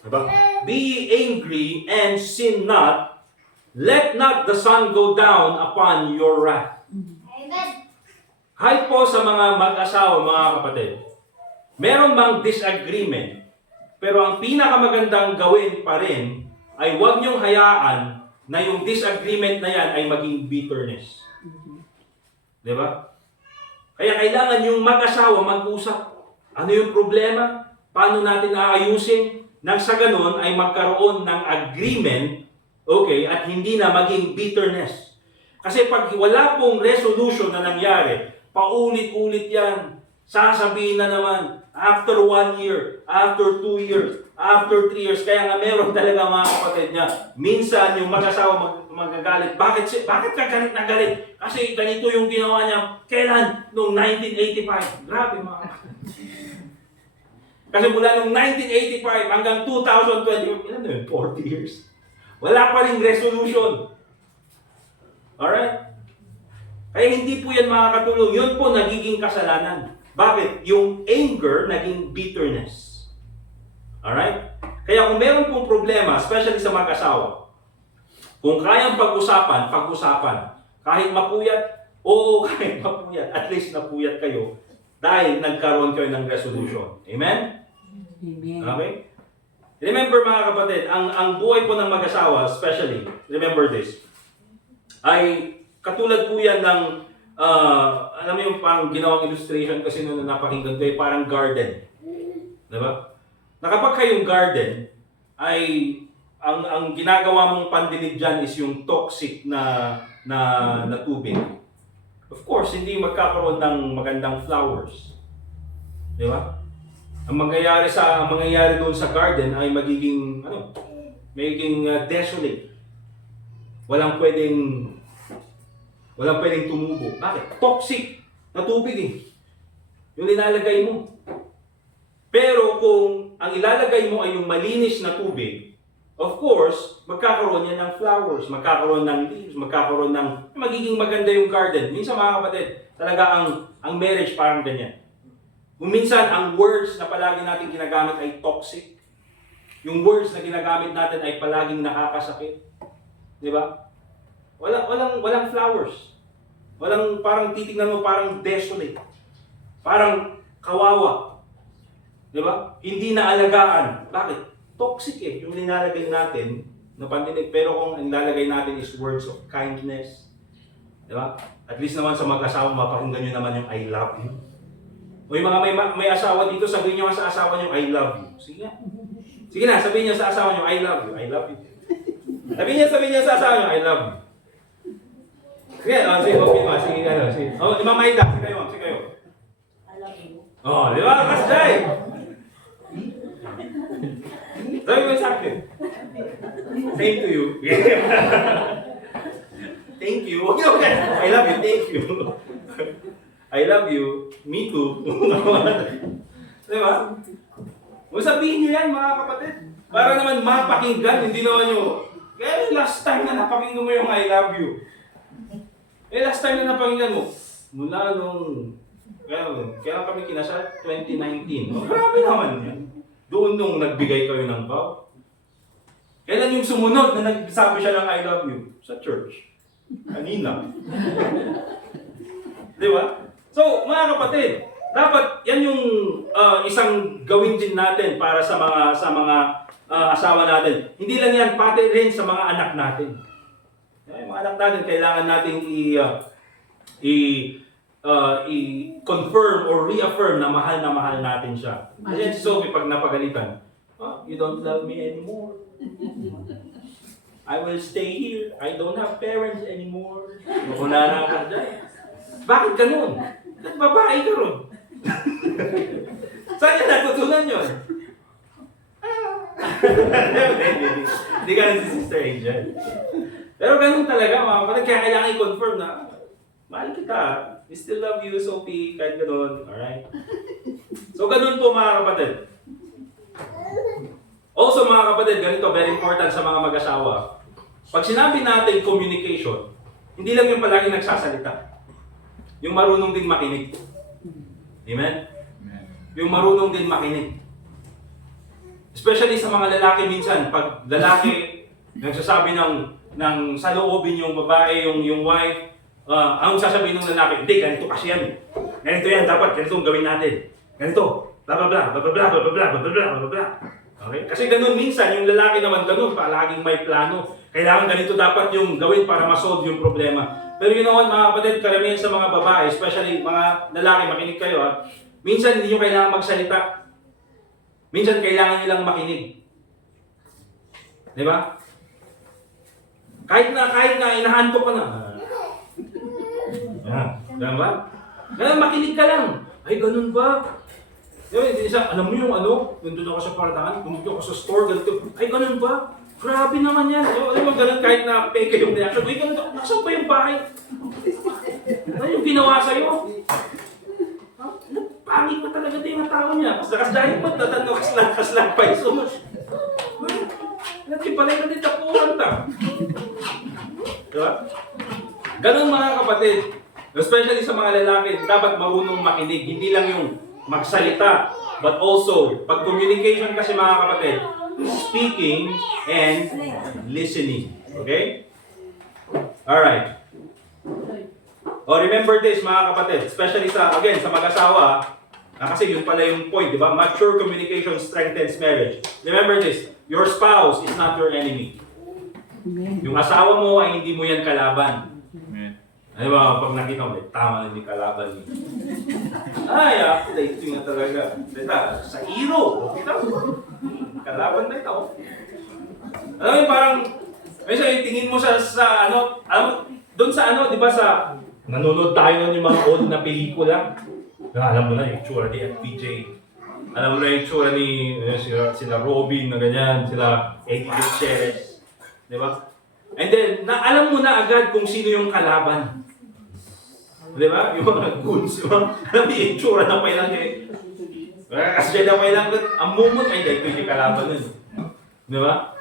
diba? Be ye angry and sin not, let not the sun go down upon your wrath. Amen. Kahit po sa mga mag-asawa, mga kapatid, meron bang disagreement, pero ang pinakamagandang gawin pa rin ay huwag niyong hayaan na yung disagreement na yan ay maging bitterness. Diba? Kaya kailangan yung mag-asawa mag-usap. Ano yung problema? Paano natin aayusin? Nang sa ganun ay magkaroon ng agreement, okay, at hindi na maging bitterness. Kasi pag wala pong resolution na nangyari, paulit-ulit yan. Sasabihin na naman, after 1 year, after 2 years, after 3 years, kaya nga meron talaga mga kapatid niya. Minsan yung mag-asawa magagalit. Bakit ka galit na galit? Kasi ganito yung ginawa niya. Kailan? Noong 1985. Grabe mga kapatid. Kasi mula noong 1985 hanggang 2020, ilan na yun? 40 years. Wala pa ring resolution. Alright? Kaya hindi po yan makakatulong. Yun po nagiging kasalanan. Bakit? Yung anger naging bitterness. Alright? Kaya kung meron pong problema, especially sa mag-asawa, kung kayang pag-usapan, pag-usapan. Kahit mapuyat, o kahit mapuyat, at least napuyat kayo dahil nagkaroon kayo ng resolution. Amen? Amen. Okay? Remember mga kapatid, ang buhay po ng mag-asawa, especially, remember this, ay katulad po yan ng, alam mo yung parang ginawang illustration kasi nung napakinggan ko, parang garden. Diba? Na kapag kayong garden, ay ang ginagawa mong pandilig dyan is yung toxic na tubig. Of course, hindi magkakaroon ng magandang flowers. Di ba? Ang mangyayari doon sa garden ay magiging desolate. Walang pwedeng tumubo. Bakit? Toxic na tubig eh. Yung ilalagay mo. Pero kung ang ilalagay mo ay yung malinis na tubig, of course, magkakaroon yan ng flowers, magkakaroon ng leaves, magiging maganda yung garden. Minsan mga kapatid, talaga ang marriage parang ganyan. Kung minsan ang words na palagi natin ginagamit ay toxic, yung words na ginagamit natin ay palaging nakakasakit. Di ba? Walang flowers. Parang titignan mo parang desolate. Parang kawawa. Di ba? Hindi na alagaan. Bakit? Toxic eh, yung nilalagay natin na pandinig. Pero kung ang nilalagay natin is words of kindness, di ba? At least naman sa mag-asawa, mapakinggan nyo naman yung I love you. O yung mga may asawa dito, sabihin nyo sa asawa nyo, I love you. Sige na. Sige na, sabihin nyo sa asawa nyo, I love you. I love you. Sabihin nyo sa asawa nyo, I love you. Sige, sige, okay mo. Sige, sige. Imamayda, sige kayo, sige kayo. I love you. Oh, di ba? Kasjay! Sabi mo sa akin. Same to you. Thank you. Okay. I love you. Thank you. I love you. Me too. Di ba? Kung sabihin nyo yan, mga kapatid. Para naman mapakinggan, hindi naman nyo. Kaya yung last time na napakinggan mo yung I love you. Last time na napakinggan mo, mula nung, kaya kami kinasal, 2019. Oh, grabe naman yan. Doon nung nagbigay kayo ng vow. Kailan yung sumunod na nagsabi siya ng I love you? Sa church. Kanina. Di ba? So, mga kapatid, dapat yan yung isang gawin din natin para sa mga asawa natin. Hindi lang yan, pati rin sa mga anak natin. Yung mga anak natin, kailangan natin i-confirm or reaffirm na mahal natin siya. Kasi si Sophie, pag napagalitan, you don't love me anymore. I will stay here. I don't have parents anymore. Makunana ka dyan. Bakit ganun? Ba't babae ka ron? Saan niya natutunan yun? Hindi ka rin si Sister Angel. Pero ganun talaga, mga kapatid. Kaya kailangan i-confirm na, mahal kita. We still love you, Sophie. Kahit ganun. Alright? So, ganun po, mga kapatid. Also, mga kapatid, ganito, very important sa mga mag-asawa. Pag sinabi natin communication, hindi lang yung palagi nagsasalita. Yung marunong din makinig. Amen? Yung marunong din makinig. Especially sa mga lalaki minsan, pag lalaki nagsasabi ng saloobin yung babae, yung wife, ang sasabihin ng lalaki, hindi, ganito kasi yan. Ganito yan, dapat ganito gawin natin. Ganito, bla bla bla, bla bla bla, bla bla bla, bla bla bla bla. Okay? Kasi ganun minsan, yung lalaki naman ganun, palaging may plano. Kailangan ganito dapat yung gawin para ma-solve yung problema. Pero you know what, mga kapatid, karamihan sa mga babae, especially mga lalaki, makinig kayo ha, minsan hindi nyo kailangan magsalita. Minsan kailangan nyo lang makinig. Di ba? Kahit na inahanto ka na. Ganun ba? Ganun, makinig ka lang. Ay, ganun ba? Alam mo yung nandun ako sa paradahan, nandun ako sa store, ganito. Ay, ganun ba? Grabe naman yan. Alam mo, ganun kahit na peke yung reaction. Ay, ganun, nasaan ba yung bahay? Ano yung ginawa sa'yo? Pangit na talaga din ang tao niya. Kasi dahil mo, tatanong kaslang pa yung sumas. Natin pala yung natitapuhan ta. Diba? Ganun mga kapatid. Especially sa mga lalaki, dapat marunong makinig. Hindi lang yung magsalita, but also, pag communication kasi mga kapatid, speaking and listening. Okay? Alright. Remember this mga kapatid, especially sa mag-asawa, kasi yun pala yung point, di ba? Mature communication strengthens marriage. Remember this, your spouse is not your enemy. Yung asawa mo ay hindi mo yan kalaban. Ay ba, pag nakita mo, tama na yung kalaban niya. Ay, update yun nga talaga. Sa hero, kita mo. Kalaban na ito. Alam mo yung parang, minsan tingin mo sa doon sa di ba sa, nanonood tayo ng mga old na pelikula. Alam mo na yung itsura ni FPJ. Alam mo na yung itsura ni sila Robin na ganyan, sila Eddie Gutierrez. Di ba? And then, alam mo na agad kung sino yung kalaban. Di ba? Yung mga goods, alam mo yung itsura na may lang eh. Kasi na may lang, ang mumot ay dahil yung kalaban nun. Di ba?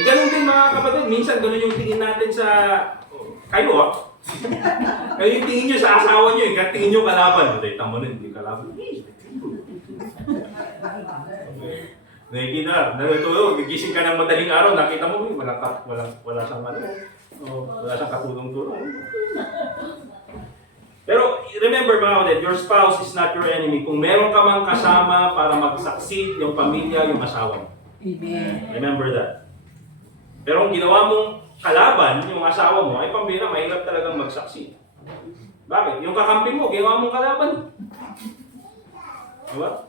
Eh, ganun din mga kapatid, minsan ganun yung tingin natin sa kayo Kayo yung tingin nyo sa asawa nyo, kaya tingin nyo kalaban. Dahil tamo nun, hindi kalaban. Nakikita, natutulog, gigising ka ng madaling araw, nakita mo, wala siyang wala siyang katulong-tulong. Pero remember mga kapatid, your spouse is not your enemy. Kung meron ka mang kasama para mag-succeed yung pamilya, yung asawa mo. Amen. Remember that. Pero kung ginawa mong kalaban, yung asawa mo, ay pambira, mahirap talagang mag-succeed. Bakit? Yung kakampi mo, ginawa mong kalaban. Diba?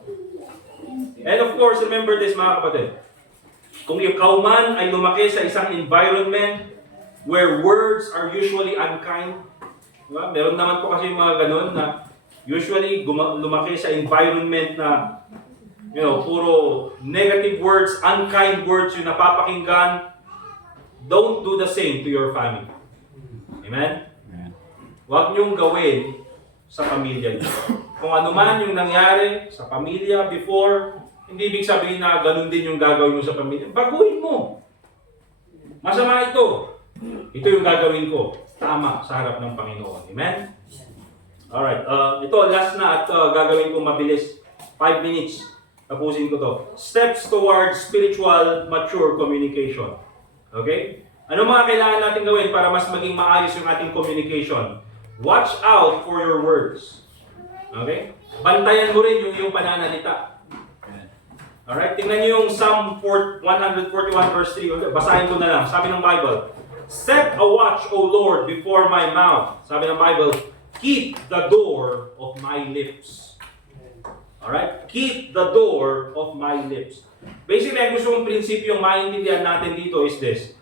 And of course, remember this mga kapatid. Kung ikaw man ay lumaki sa isang environment where words are usually unkind, diba? Meron naman po kasi yung mga ganun na usually lumaki sa environment na puro negative words, unkind words yung napapakinggan, don't do the same to your family. Amen? Huwag niyong gawin sa pamilya niyo. Kung ano man yung nangyari sa pamilya before, hindi ibig sabihin na ganun din yung gagawin mo sa pamilya. Baguhin mo. Masama ito. Ito yung gagawin ko. Tama sa harap ng Panginoon. Amen? Alright. Ito, last na at gagawin ko mabilis. 5 minutes. Tapusin ko to. Steps towards spiritual mature communication. Okay? Ano mga kailangan natin gawin para mas maging maayos yung ating communication? Watch out for your words. Okay? Bantayan mo rin yung iyong pananalita. Alright? Tingnan niyo yung Psalm 141 verse 3. Basahin ko na lang. Sabi ng Bible, set a watch, O Lord, before my mouth. Sabi ng Bible, keep the door of my lips. Alright? Keep the door of my lips. Basically, ang gusto kong prinsipyo yung maintindihan natin dito is this.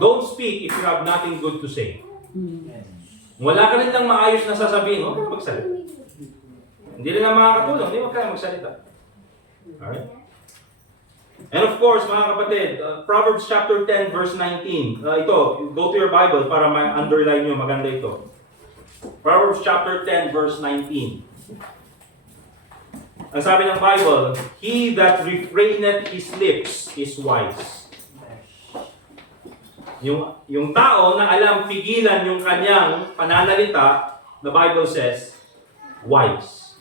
Don't speak if you have nothing good to say. Wala ka rin lang maayos na sasabihin, huwag ka na magsalita. Hindi rin na makakatulong, hindi huwag ka na magsalita. Alright? And of course, mga kapatid, Proverbs chapter 10 verse 19. Ito, go to your Bible para ma-underline nyo, maganda ito. Proverbs chapter 10 verse 19. Ang sabi ng Bible, he that refraineth his lips is wise. Yung tao na alam pigilan yung kanyang pananalita, the Bible says, wise.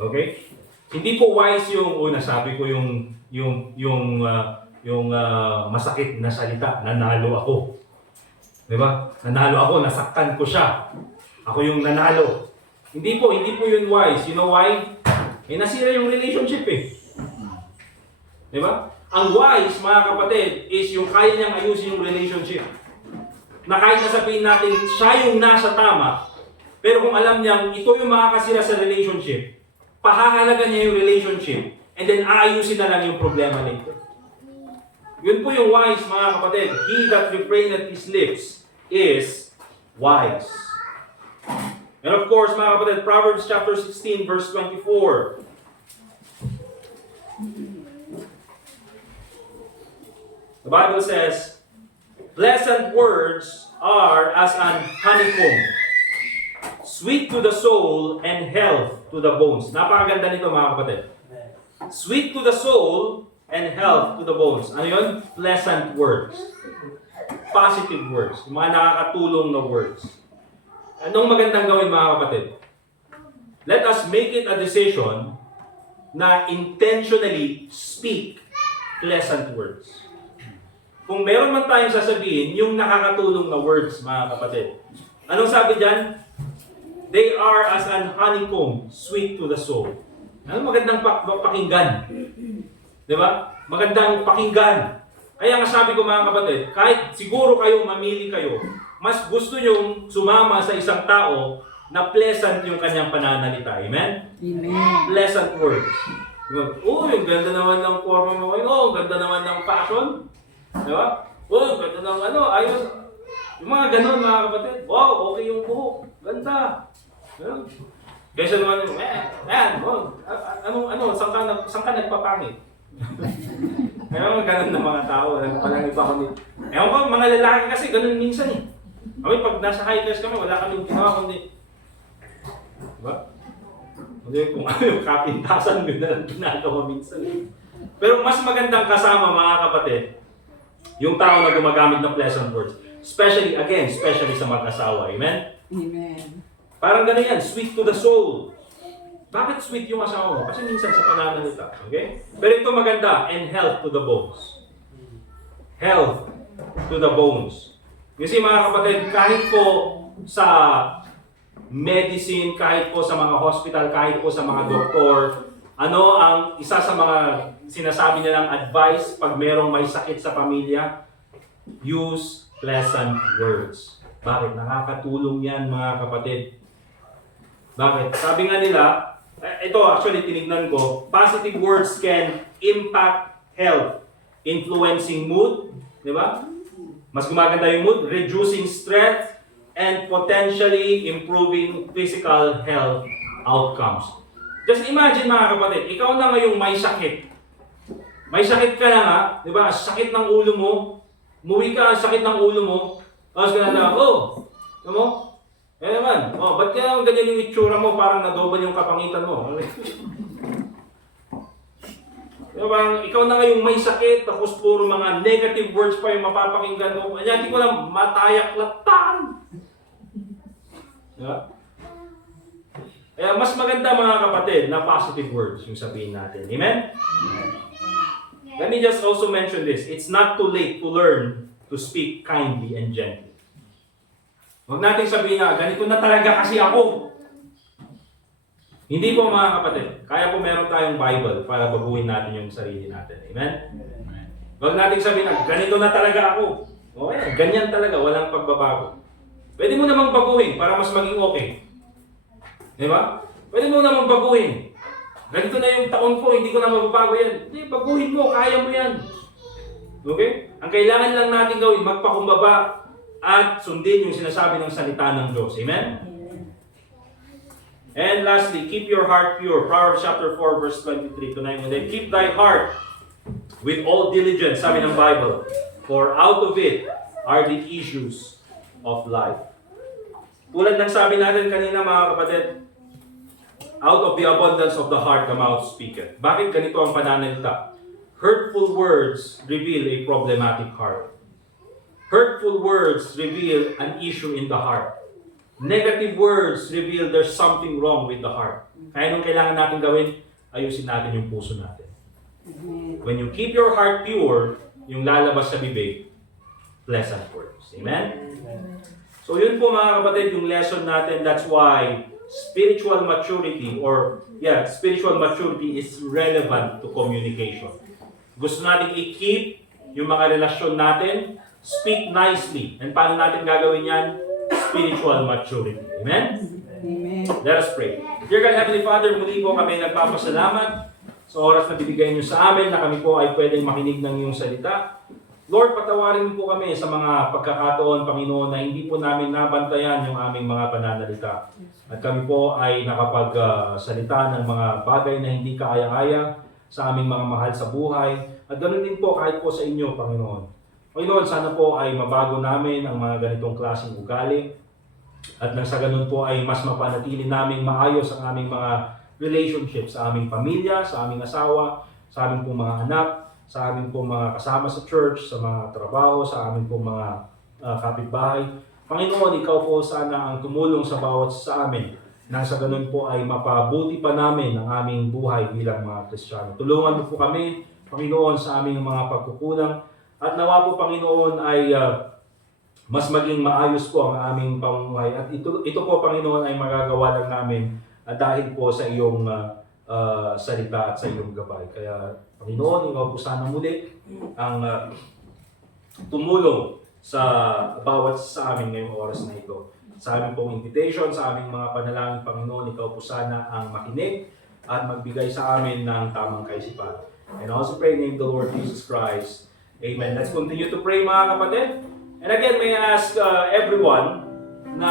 Okay? Hindi po wise yung, nasabi ko yung masakit na salita, nanalo ako. Diba? Nanalo ako, nasaktan ko siya. Ako yung nanalo. Hindi po yun wise. You know why? Nasira yung relationship eh. Diba? Ang wise, mga kapatid, is yung kaya niyang ayusin yung relationship. Na kahit nasabihin natin, siya yung nasa tama, pero kung alam niyang ito yung makakasira sa relationship, pahahalaga niya yung relationship, and then aayusin na lang yung problema nito. Yun po yung wise, mga kapatid. He that refraineth his lips is wise. And of course, mga kapatid, Proverbs chapter 16, verse 24. The Bible says, pleasant words are as an honeycomb, sweet to the soul and health to the bones. Napakaganda nito, mga kapatid. Sweet to the soul and health to the bones. Ano yun? Pleasant words. Positive words. Yung mga nakakatulong na words. Anong magandang gawin, mga kapatid? Let us make it a decision na intentionally speak pleasant words. Kung meron man tayong sasabihin, yung nakakatulong na words, mga kapatid. Anong sabi dyan? They are as an honeycomb, sweet to the soul. Ano magandang pakinggan? Di ba? Magandang pakinggan. Kaya nga sabi ko, mga kapatid, kahit siguro kayo, mamili kayo, mas gusto nyong sumama sa isang tao na pleasant yung kanyang pananalita. Amen? Amen. Pleasant words. Yung ganda naman ng forma mo. Ang ganda naman ng fashion. Di ba? Ang ganda ng ayos. Yung mga ganon, mga kapatid. Wow, okay yung buhok. Ganda. Kaysa naman yung, saan ka nagpapangit? Kaya ganun ng mga tao. Palang iba ko nito. Ewan ko, mga lalaki kasi ganun minsan eh. Kami, pag nasa high class kami, wala kaming ginawa kundi, diba? Hindi kung ano yung kapintasan, yun na lang ginagawa minsan. Pero mas magandang kasama, mga kapatid, yung tao na gumagamit ng pleasant words. Especially sa mag-asawa. Amen? Amen. Parang gano'n yan, sweet to the soul. Bakit sweet yung asawa mo? Kasi minsan sa pananalita. Okay? Pero ito maganda, and health to the bones. Health to the bones. Kasi mga kapatid, kahit po sa medicine, kahit po sa mga hospital, kahit po sa mga doktor, ano ang isa sa mga sinasabi nilang advice pag merong may sakit sa pamilya? Use pleasant words. Bakit? Nakakatulong yan, mga kapatid. Bakit? Sabi nga nila, ito actually tinignan ko, positive words can impact health, influencing mood, di ba? Mas gumaganda yung mood, reducing stress, and potentially improving physical health outcomes. Just imagine, mga kapatid, ikaw na ngayong may sakit. May sakit ka na nga, di ba? Sakit ng ulo mo, umuwi ka, sakit ng ulo mo, tapos ka na alam mo? Naman, ba't kaya ganyan yung itsura mo, parang nadobal yung kapangitan mo? Parang ikaw na ngayong may sakit, tapos puro mga negative words pa yung mapapakinggan mo. Kanya, hindi ko lang matayak latan. Diba? Kaya mas maganda mga kapatid na positive words yung sabihin natin. Amen? Let me just also mention this. It's not too late to learn to speak kindly and gently. Huwag natin sabihin na, ganito na talaga kasi ako. Hindi po mga kapatid. Kaya po meron tayong Bible para baguhin natin yung sarili natin. Amen? Huwag natin sabihin na, ganito na talaga ako. Okay, ganyan talaga, walang pagbabago. Pwede mo namang baguhin para mas maging okay. Di ba? Pwede mo namang baguhin. Ganito na yung taon ko, hindi ko na mababago yan. Hindi, baguhin mo, kaya mo yan. Okay? Ang kailangan lang natin gawin, magpakumbaba at sundin yung sinasabi ng salita ng Diyos. Amen? And lastly, keep your heart pure. Proverbs chapter 4, verse 23 to 9. Then keep thy heart with all diligence, sabi ng Bible, for out of it are the issues of life. Tulad ng sabi natin kanina mga kapatid, out of the abundance of the heart, the mouth speaketh. Bakit ganito ang pananalita? Hurtful words reveal a problematic heart. Hurtful words reveal an issue in the heart. Negative words reveal there's something wrong with the heart. Kaya nung kailangan natin gawin, ayusin natin yung puso natin. When you keep your heart pure, yung lalabas sa bibig, pleasant words. Amen? So yun po mga kapatid, yung lesson natin. That's why spiritual maturity is relevant to communication. Gusto natin i-keep yung mga relasyon natin, speak nicely. And paano natin gagawin yan? Spiritual maturity. Amen? Amen. Let us pray. Dear God, Heavenly Father, muli po kami nagpapasalamat sa oras na bibigay niyo sa amin na kami po ay pwedeng makinig ng iyong salita. Lord, patawarin po kami sa mga pagkakataon, Panginoon, na hindi po namin nabantayan yung aming mga pananalita. At kami po ay nakapagsalita ng mga bagay na hindi kaaya-aya sa aming mga mahal sa buhay. At ganoon din po kahit po sa inyo, Panginoon. Panginoon, sana po ay mabago namin ang mga ganitong klaseng ugali. At nang sa ganun po ay mas mapanatili namin maayos ang aming mga relationships sa aming pamilya, sa aming asawa, sa aming pong mga anak, sa aming pong mga kasama sa church, sa mga trabaho, sa aming pong mga kapitbahay. Panginoon, ikaw po sana ang tumulong sa bawat sa amin nang sa ganun po ay mapabuti pa namin ang aming buhay bilang mga Kristiyano. Tulungan mo po kami, Panginoon, sa aming mga pagkukulang at nawa po, Panginoon, ay mas maging maayos po ang aming pamumuhay. At ito po, Panginoon, ay magagawa lang namin dahil po sa iyong salita at sa iyong gabay. Kaya, Panginoon, ikaw po sana muli ang tumulong sa bawat sa amin ngayong oras na ito. Sa aming pong invitation, sa aming mga panalangin, Panginoon, ikaw po sana ang makinig at magbigay sa amin ng tamang kaisipan. And also pray in the name of the Lord Jesus Christ. Amen. Let's continue to pray mga kapatid. And again, may I ask everyone na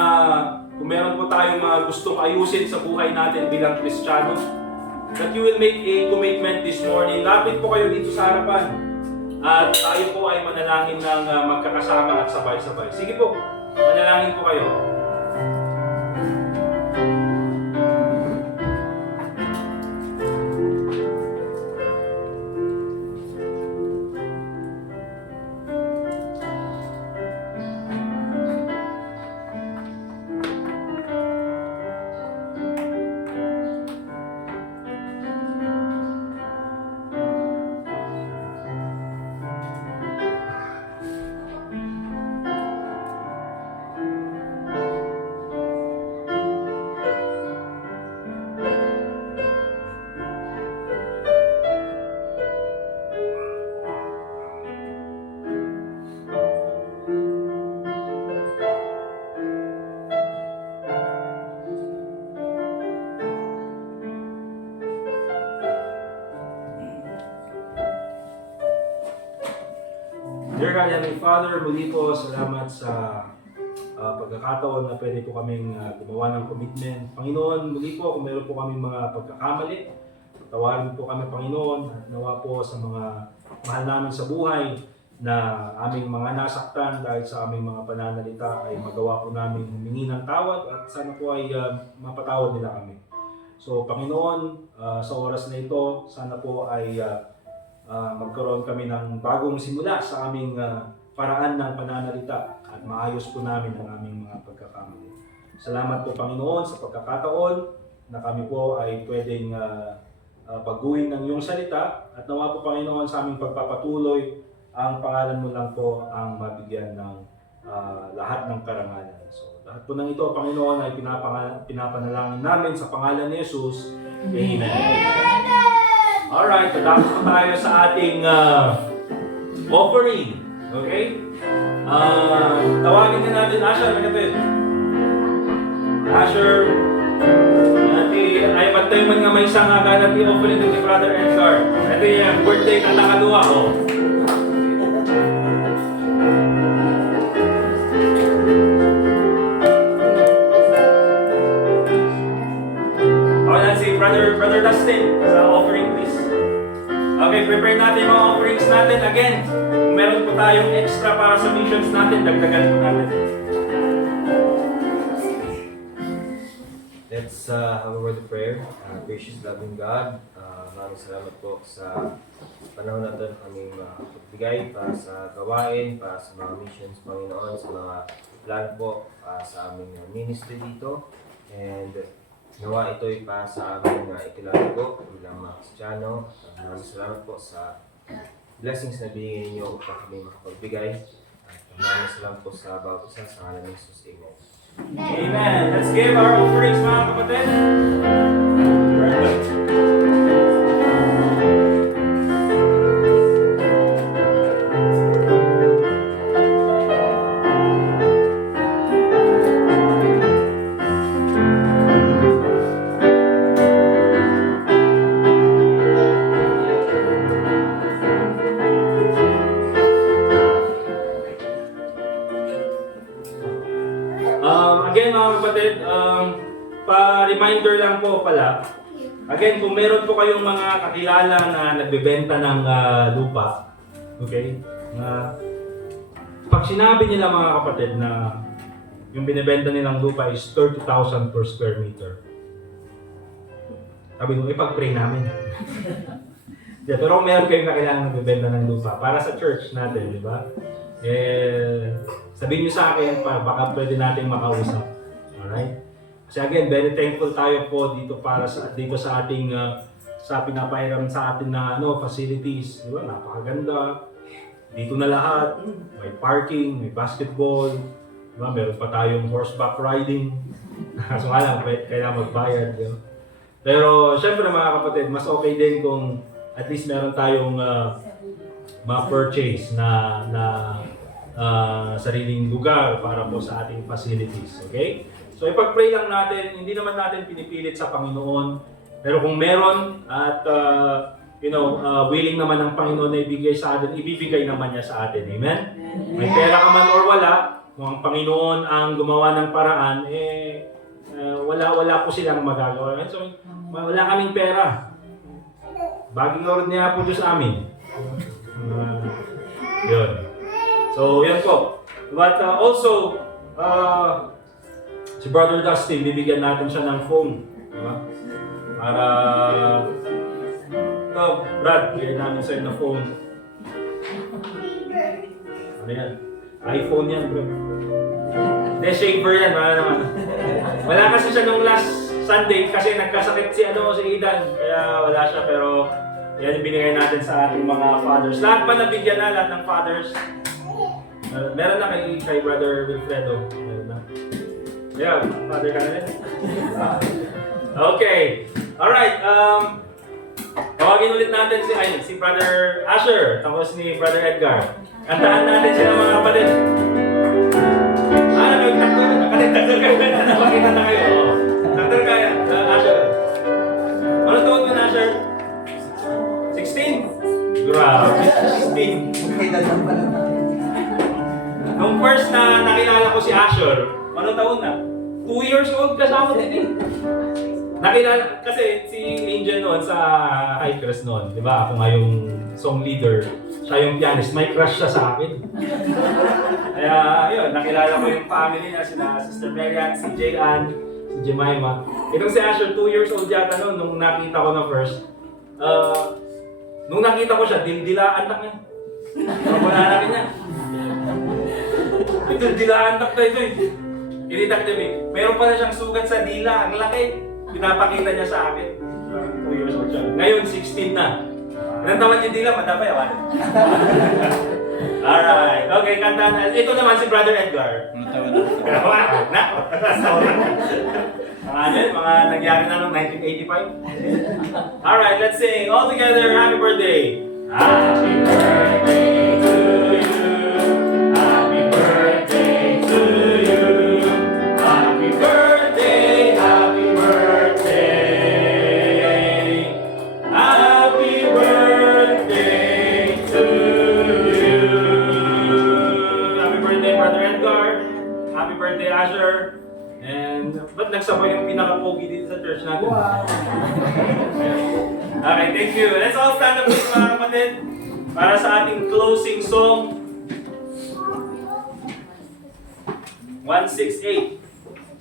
kung meron po tayong mga gustong ayusin sa buhay natin bilang Kristiyano, that you will make a commitment this morning. Lapit po kayo dito sa harapan. At tayo po ay manalangin ng magkakasama at sabay-sabay. Sige po, manalangin po kayo. Dear God, Heavenly Father, muli po salamat sa pagkakataon na pwede po kaming gumawa ng commitment. Panginoon, muli po kung meron po kaming mga pagkakamali, tawarin po kami, Panginoon, at nawa po sa mga mahal namin sa buhay na aming mga nasaktan dahil sa aming mga pananalita ay magawa po namin humingi ng tawad at sana po ay mapatawad nila kami. So Panginoon, sa oras na ito, sana po ay magkaroon kami ng bagong simula sa aming paraan ng pananalita at maayos po namin ang aming mga pagkakamali. Salamat po, Panginoon, sa pagkakataon na kami po ay pwedeng pagguhin ng iyong salita at nawa po Panginoon sa aming pagpapatuloy ang pangalan mo lang po ang mabigyan ng lahat ng karangalan. So lahat po ng ito Panginoon ay pinapanalangin namin sa pangalan ni Jesus. Amen. Alright, tatapos po tayo sa ating offering. Okay? Tawagin din natin Asher, magkapit. Asher, ay pagtayman nga may isang agad natin offering din ni Brother Edgar. Ito yung birthday na nakaluwa ko. Okay na si Brother Dustin sa offering please. Okay, prepare natin yung mga offerings natin. Again, kung meron po tayong extra para sa missions natin, dagdagan po natin. Let's have a word of prayer. Gracious loving God, maraming salamat po sa panahon na ito aming pagbigay para sa gawain, para sa mga missions, Panginoon, sa mga plan po sa aming ministry dito. And nawa ito'y para sa aming ikilago bilang mga Kristiyano. Maraming salamat po sa blessings na binigay ninyo upang kami makapagbigay. At maraming salamat po sa bawat isa sa ngalan ni Jesus. Amen. Amen. Let's give our offerings mga kapatid. Again mga kapatid, pa-reminder lang po pala. Again, kung meron po kayong mga kakilala na nagbebenta ng lupa, okay? Pag sinabi nila mga kapatid na yung binibenta nilang lupa is 30,000 per square meter. Sabi nung ipag-pray namin. Yeah, pero meron kayong kakilala na nagbebenta ng lupa para sa church natin, di ba? Sabihin nyo sa akin, baka pwede natin makausap. Alright? Kasi again, very thankful tayo po dito para dito sa ating sa pinapahiram sa atin na facilities. Di ba? Napakaganda. Dito na lahat. May parking, may basketball. Di ba? Meron pa tayong horseback riding. So nga lang, kailangan magbayad. Di ba? Pero syempre mga kapatid, mas okay din kung at least meron tayong ma-purchase na sariling lugar para po sa ating facilities. Okay? So ipag-pray lang natin, hindi naman natin pinipilit sa Panginoon. Pero kung meron at willing naman ang Panginoon na ibigay sa atin, ibibigay naman niya sa atin. Amen? May pera ka man or wala, kung ang Panginoon ang gumawa ng paraan, wala po silang magagawa. So, wala kaming pera. Baging Lord niya po Diyos amin. Yun. So, yan po. But also, si Brother Dustin, bibigyan natin siya ng phone. Diba? Para, Brad, bigyan namin sa'yo ng phone. Ano yan? iPhone yan, bro. Hindi, shaver yan. Wala kasi siya nung last Sunday kasi nagkasakit si Idan. Kaya wala siya, pero yan yung binigay natin sa ating mga fathers. Lahat ba nabigyan na lahat ng fathers? Meron na kay Brother Wilfredo. Meron na. Yeah, father ka na rin. Okay. Alright. Tawagin ulit natin si Brother Asher. Tapos ni Brother Edgar. Kantahan natin sila mga kapatid. Nagtaktor kayo. Napakita na kayo. Taktor kaya. Asher. Ano taon mo na, Asher? 16? Grabe. 16. Nung first na nakilala ko si Asher, ano taon na? 2 years old kasama din eh. Nakilala, kasi si Angel noon sa High Crest noon, di ba? Ako nga yung song leader, siya yung pianist, may crush siya sa akin. Kaya, yun, nakilala ko yung family na sina Sister Marian, si Jayan, si Jemima. Itong si Asher, 2 years old yata noon, nung nakita ko na first. Nung nakita ko siya, dildilaan na niya. Wala na rin niya. Dildilaan na ito eh. Initak niya, meron pala siyang sugat sa dila, ang laki. pinapakita niya sa akin. 2 years old siya. Ngayon, 16 na. Ilang taon niya dila, mata pa yawan. Alright. Okay, kanta na. Ito naman si Brother Edgar. Na. Mga nangyari na noong 1985. Alright, let's sing all together. Happy birthday. Happy birthday to you. Happy birthday to you. Happy birthday, happy birthday. Happy birthday to you. Happy birthday, Brother Edgar. Happy birthday, Asher. And ba't nagsabay yung pinaka-pogi dito sa church natin? Wow! Okay, thank you. Let's all stand up please mga kapatid para sa ating closing song. 168.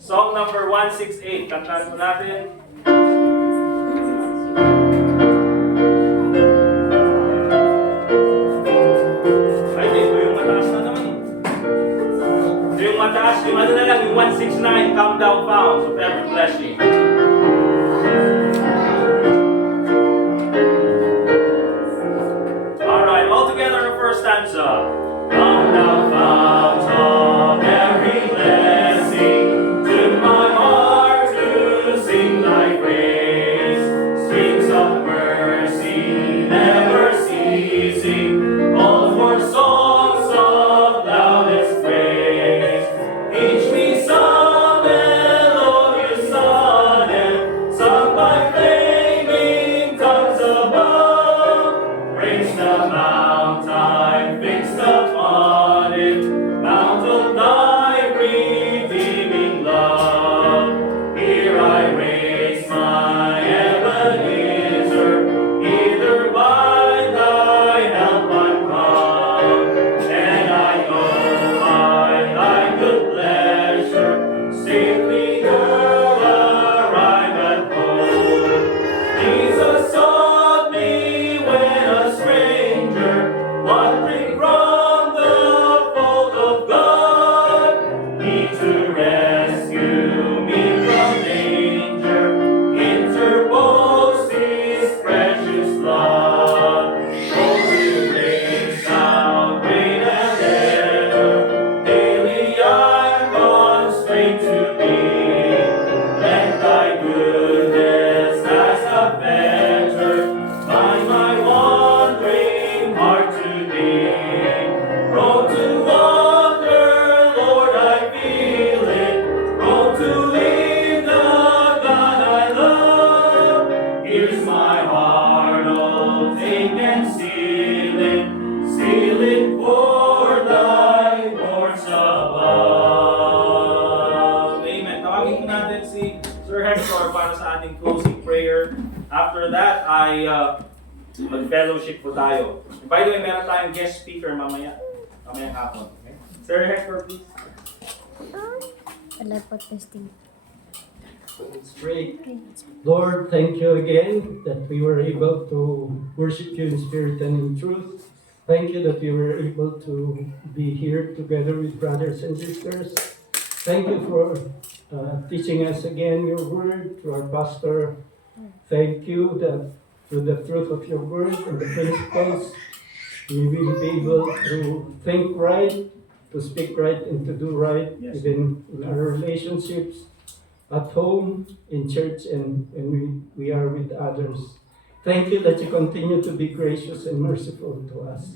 Song number 168. Kantahan po natin. Ay, ito yung mataas na naman. Ito yung mataas. Yung ano na lang, yung 169. Come thou fount of every blessing. Alright, all together the first stanza. Come thou fount of every blessing, to my heart to sing thy praise. Streams of mercy never ceasing, all for songs of loudest praise. Teach me some melodious sonnet, sung by flaming tongues above. Raise the mountain fixed upon it, mount of thy redeeming love. Here I raise my Ebenezer, either by thy help I'm come, and I know by thy good pleasure, safely arrive at home. Jesus sought me when a stranger, wandering from the fold of God. He to rescue me from danger, interposed his precious blood. Oh, to raise out great and ever, daily I'm gone straight to thee. Let thy goodness as a better bind my wandering heart to thee. Prone to wander, Lord, I feel it. Prone to leave the God I love. Here's my heart, oh, take and seal it for thy courts above. Amen. Tawagin ko natin si Sir Hector para sa ating closing prayer. After that, mag-fellowship po tayo. By the way, meron tayong guest speaker mamayang hapon. Okay? Sir Hector, please. testing. Let's pray. Lord, thank you again that we were able to worship you in spirit and in truth. Thank you that we were able to be here together with brothers and sisters. Thank you for teaching us again your word through our pastor. Thank you that through the truth of your word and the principles, we will be able to think right, to speak right, and to do right, Yes. even in our relationships, at home, in church, and when we are with others. Thank you that you continue to be gracious and merciful to us.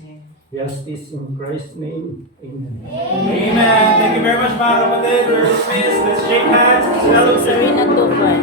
We ask this in Christ's name. Amen. Amen. Thank you very much, mga kapatid. We're dismissed. Let's shake hands. Fellowship. Serena Tufan.